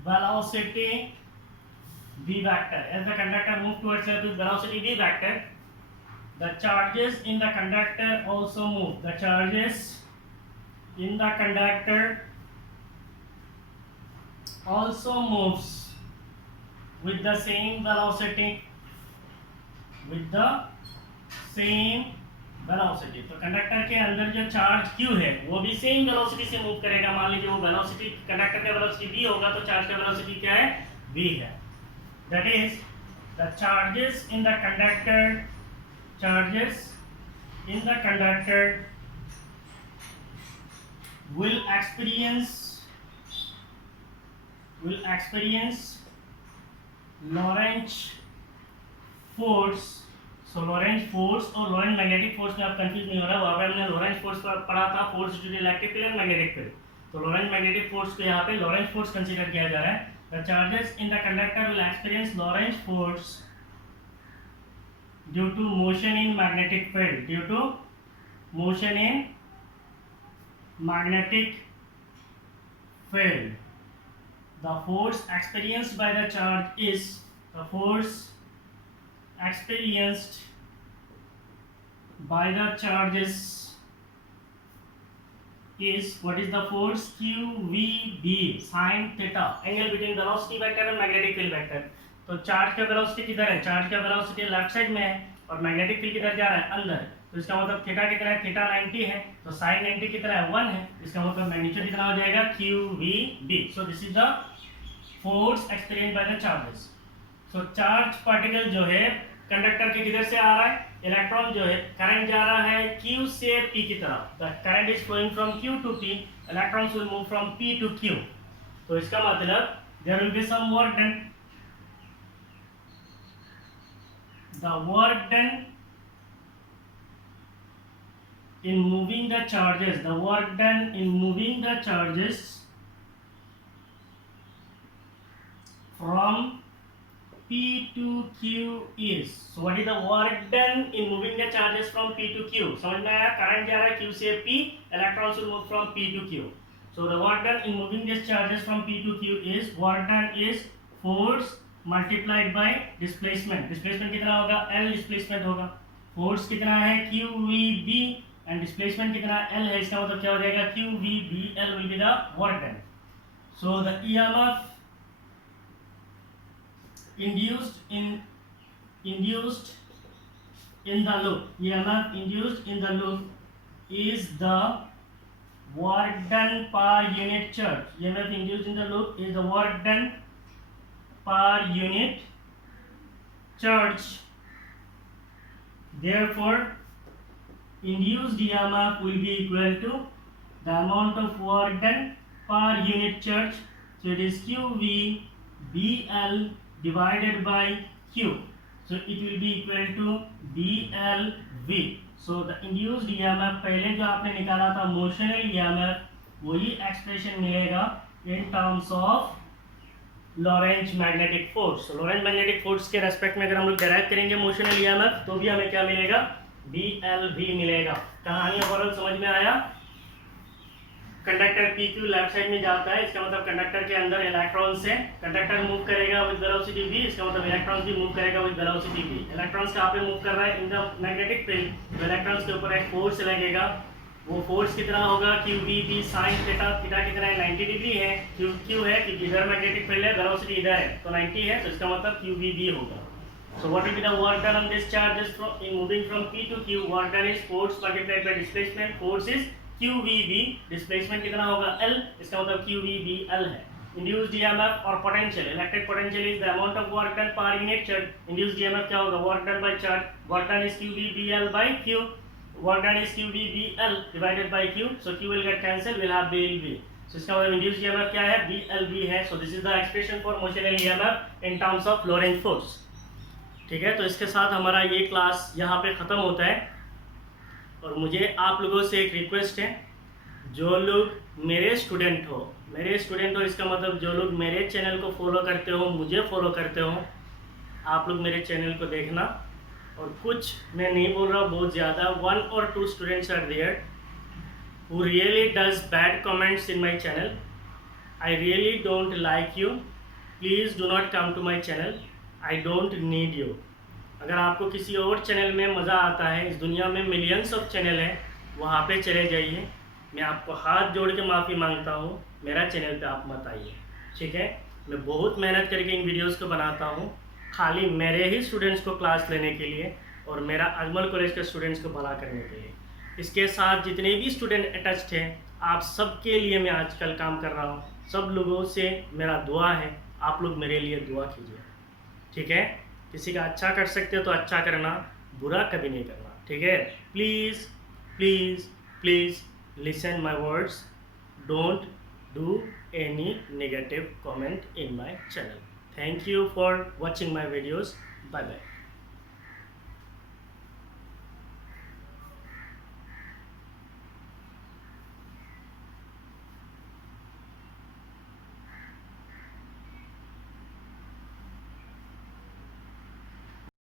velocity v vector, as the conductor moves towards left with velocity v vector, the charges in the conductor also move. The charges in the conductor also moves with the same velocity, with the same velocity। तो conductor के अंदर जो charge Q है वो भी same velocity से move करेगा। मान लीजिए वो वेलोसिटी, कंडक्टर का वेलोसिटी v होगा तो चार्ज का वेलोसिटी क्या है? v है। That is, the charges in the conductor, charges in the conductor will experience Lorentz force। So Lorentz force और लॉरेंज मैग्नेटिक फोर्स में आप कंफ्यूज नहीं हो रहा, वहाँ पे हमने लॉरेंज फोर्स पढ़ा था, force due to electric field and magnetic field. तो लॉरेंज मैग्नेटिक फोर्स को यहाँ पे लॉरेंज फोर्स कंसीडर किया जा रहा है। The charges in the conductor will experience Lorentz force due to motion in magnetic field, due to motion in magnetic field. The force experienced by the charge is, the force experienced by the charges is, what is the force? QVB sin theta, angle between velocity vector and magnetic field vector। तो charge का velocity किधर है? Charge का velocity left side में है और magnetic field किधर जा रहा है? अंदर। तो इसका मतलब थीटा कितना है? थीटा 90 है, तो sin 90 कितना है? 1 है। इसका मतलब मैग्नीट्यूड कितना हो जाएगा? QVB। So this is the force experienced by the charges. So charge particle जो है कंडक्टर के किधर से आ रहा है? इलेक्ट्रॉन जो है, करंट जा रहा है Q से P की तरफ। The current is flowing from Q to P, electrons will move from P to Q। तो इसका मतलब there will be some work done. The work done in moving the charges, the work done in moving the charges from P to Q is, so what is the work done in moving the charges from P to Q? समझ में आया? Current जा रहा है Q से P, electrons will move from P to Q। So the work done in moving these charges from P to Q is, work done is force multiplied by displacement। displacement कितना होगा? L displacement होगा। force कितना है? QVB and displacement कितना L है। इसका मतलब क्या हो जाएगा? QVBL will be the work done। So the EMF induced in the loop, EMF induced in the loop is the work done per unit charge। EMF induced in the loop is the work done per unit charge। Therefore induced EMF will be equal to the amount of work done per unit charge। So it is QVBL divided by Q, so it will be equal to BLV। so the induced EMF, पहले जो आपने निकाला था motional EMF, वही expression मिलेगा in terms of Lorentz magnetic force. Lorentz magnetic force के respect में अगर हम लोग डेराइव करेंगे मोशनल EMF तो भी हमें क्या मिलेगा? BLV मिलेगा। कहानी ओवरऑल समझ में आया? कंडक्टर PQ लेफ्ट साइड में जाता है, इसका मतलब कंडक्टर के अंदर इलेक्ट्रॉन्स है, कंडक्टर मूव करेगा विद वेलोसिटी v, इसका मतलब इलेक्ट्रॉन्स भी मूव करेगा विद वेलोसिटी v। इलेक्ट्रॉन्स कहाँ पे मूव कर रहा है? In the magnetic field. तो इलेक्ट्रॉन्स के ऊपर एक फोर्स लगेगा, वो फोर्स कितना होगा? QVB sin theta. थीटा कितना है? 90 डिग्री है। Q है क्योंकि इधर मैग्नेटिक फील्ड है, वेलोसिटी इधर है तो 90 है, तो इसका मतलब QVB होगा। So what will be the work done on this charges in moving from P to Q? Work done is force multiplied by displacement। force is QVB, displacement कितना होगा? L, इसका मतलब QVBL है। Induced EMF और potential, electric potential is the amount of work done per unit charge। Induced EMF क्या होगा? Work done by charge, work done is QVBL by Q, work done is QVBL divided by Q, so Q will get cancelled, we'll have BLV। सो इसका मतलब induce EMF क्या है, BLV है। So this is the expression for motional EMF in terms of Lorentz force. ठीक है, तो इसके साथ हमारा ये क्लास यहाँ पे ख़त्म होता है। और मुझे आप लोगों से एक रिक्वेस्ट है, जो लोग मेरे स्टूडेंट हो इसका मतलब जो लोग मेरे चैनल को फॉलो करते हो, मुझे फॉलो करते हो, आप लोग मेरे चैनल को देखना। और कुछ मैं नहीं बोल रहा बहुत ज़्यादा, 1 or 2 students are there who really does bad comments in my channel. I really don't like you. Please do not come to my channel. I don't need you. अगर आपको किसी और चैनल में मज़ा आता है, इस दुनिया में मिलियंस ऑफ चैनल हैं, वहाँ पे चले जाइए। मैं आपको हाथ जोड़ के माफ़ी मांगता हूँ, मेरा चैनल पे आप मत आइए। ठीक है, मैं बहुत मेहनत करके इन वीडियोस को बनाता हूँ, खाली मेरे ही स्टूडेंट्स को क्लास लेने के लिए और मेरा अजमल कॉलेज के स्टूडेंट्स को भला करने के लिए। इसके साथ जितने भी स्टूडेंट अटैच्ड हैं, आप सबके लिए मैं आजकल काम कर रहा हूँ। सब लोगों से मेरा दुआ है, आप लोग मेरे लिए दुआ कीजिए। ठीक है, किसी का अच्छा कर सकते हो तो अच्छा करना, बुरा कभी नहीं करना। ठीक है, please please please listen my words, don't do any negative comment in my channel. Thank you for watching my videos. Bye bye.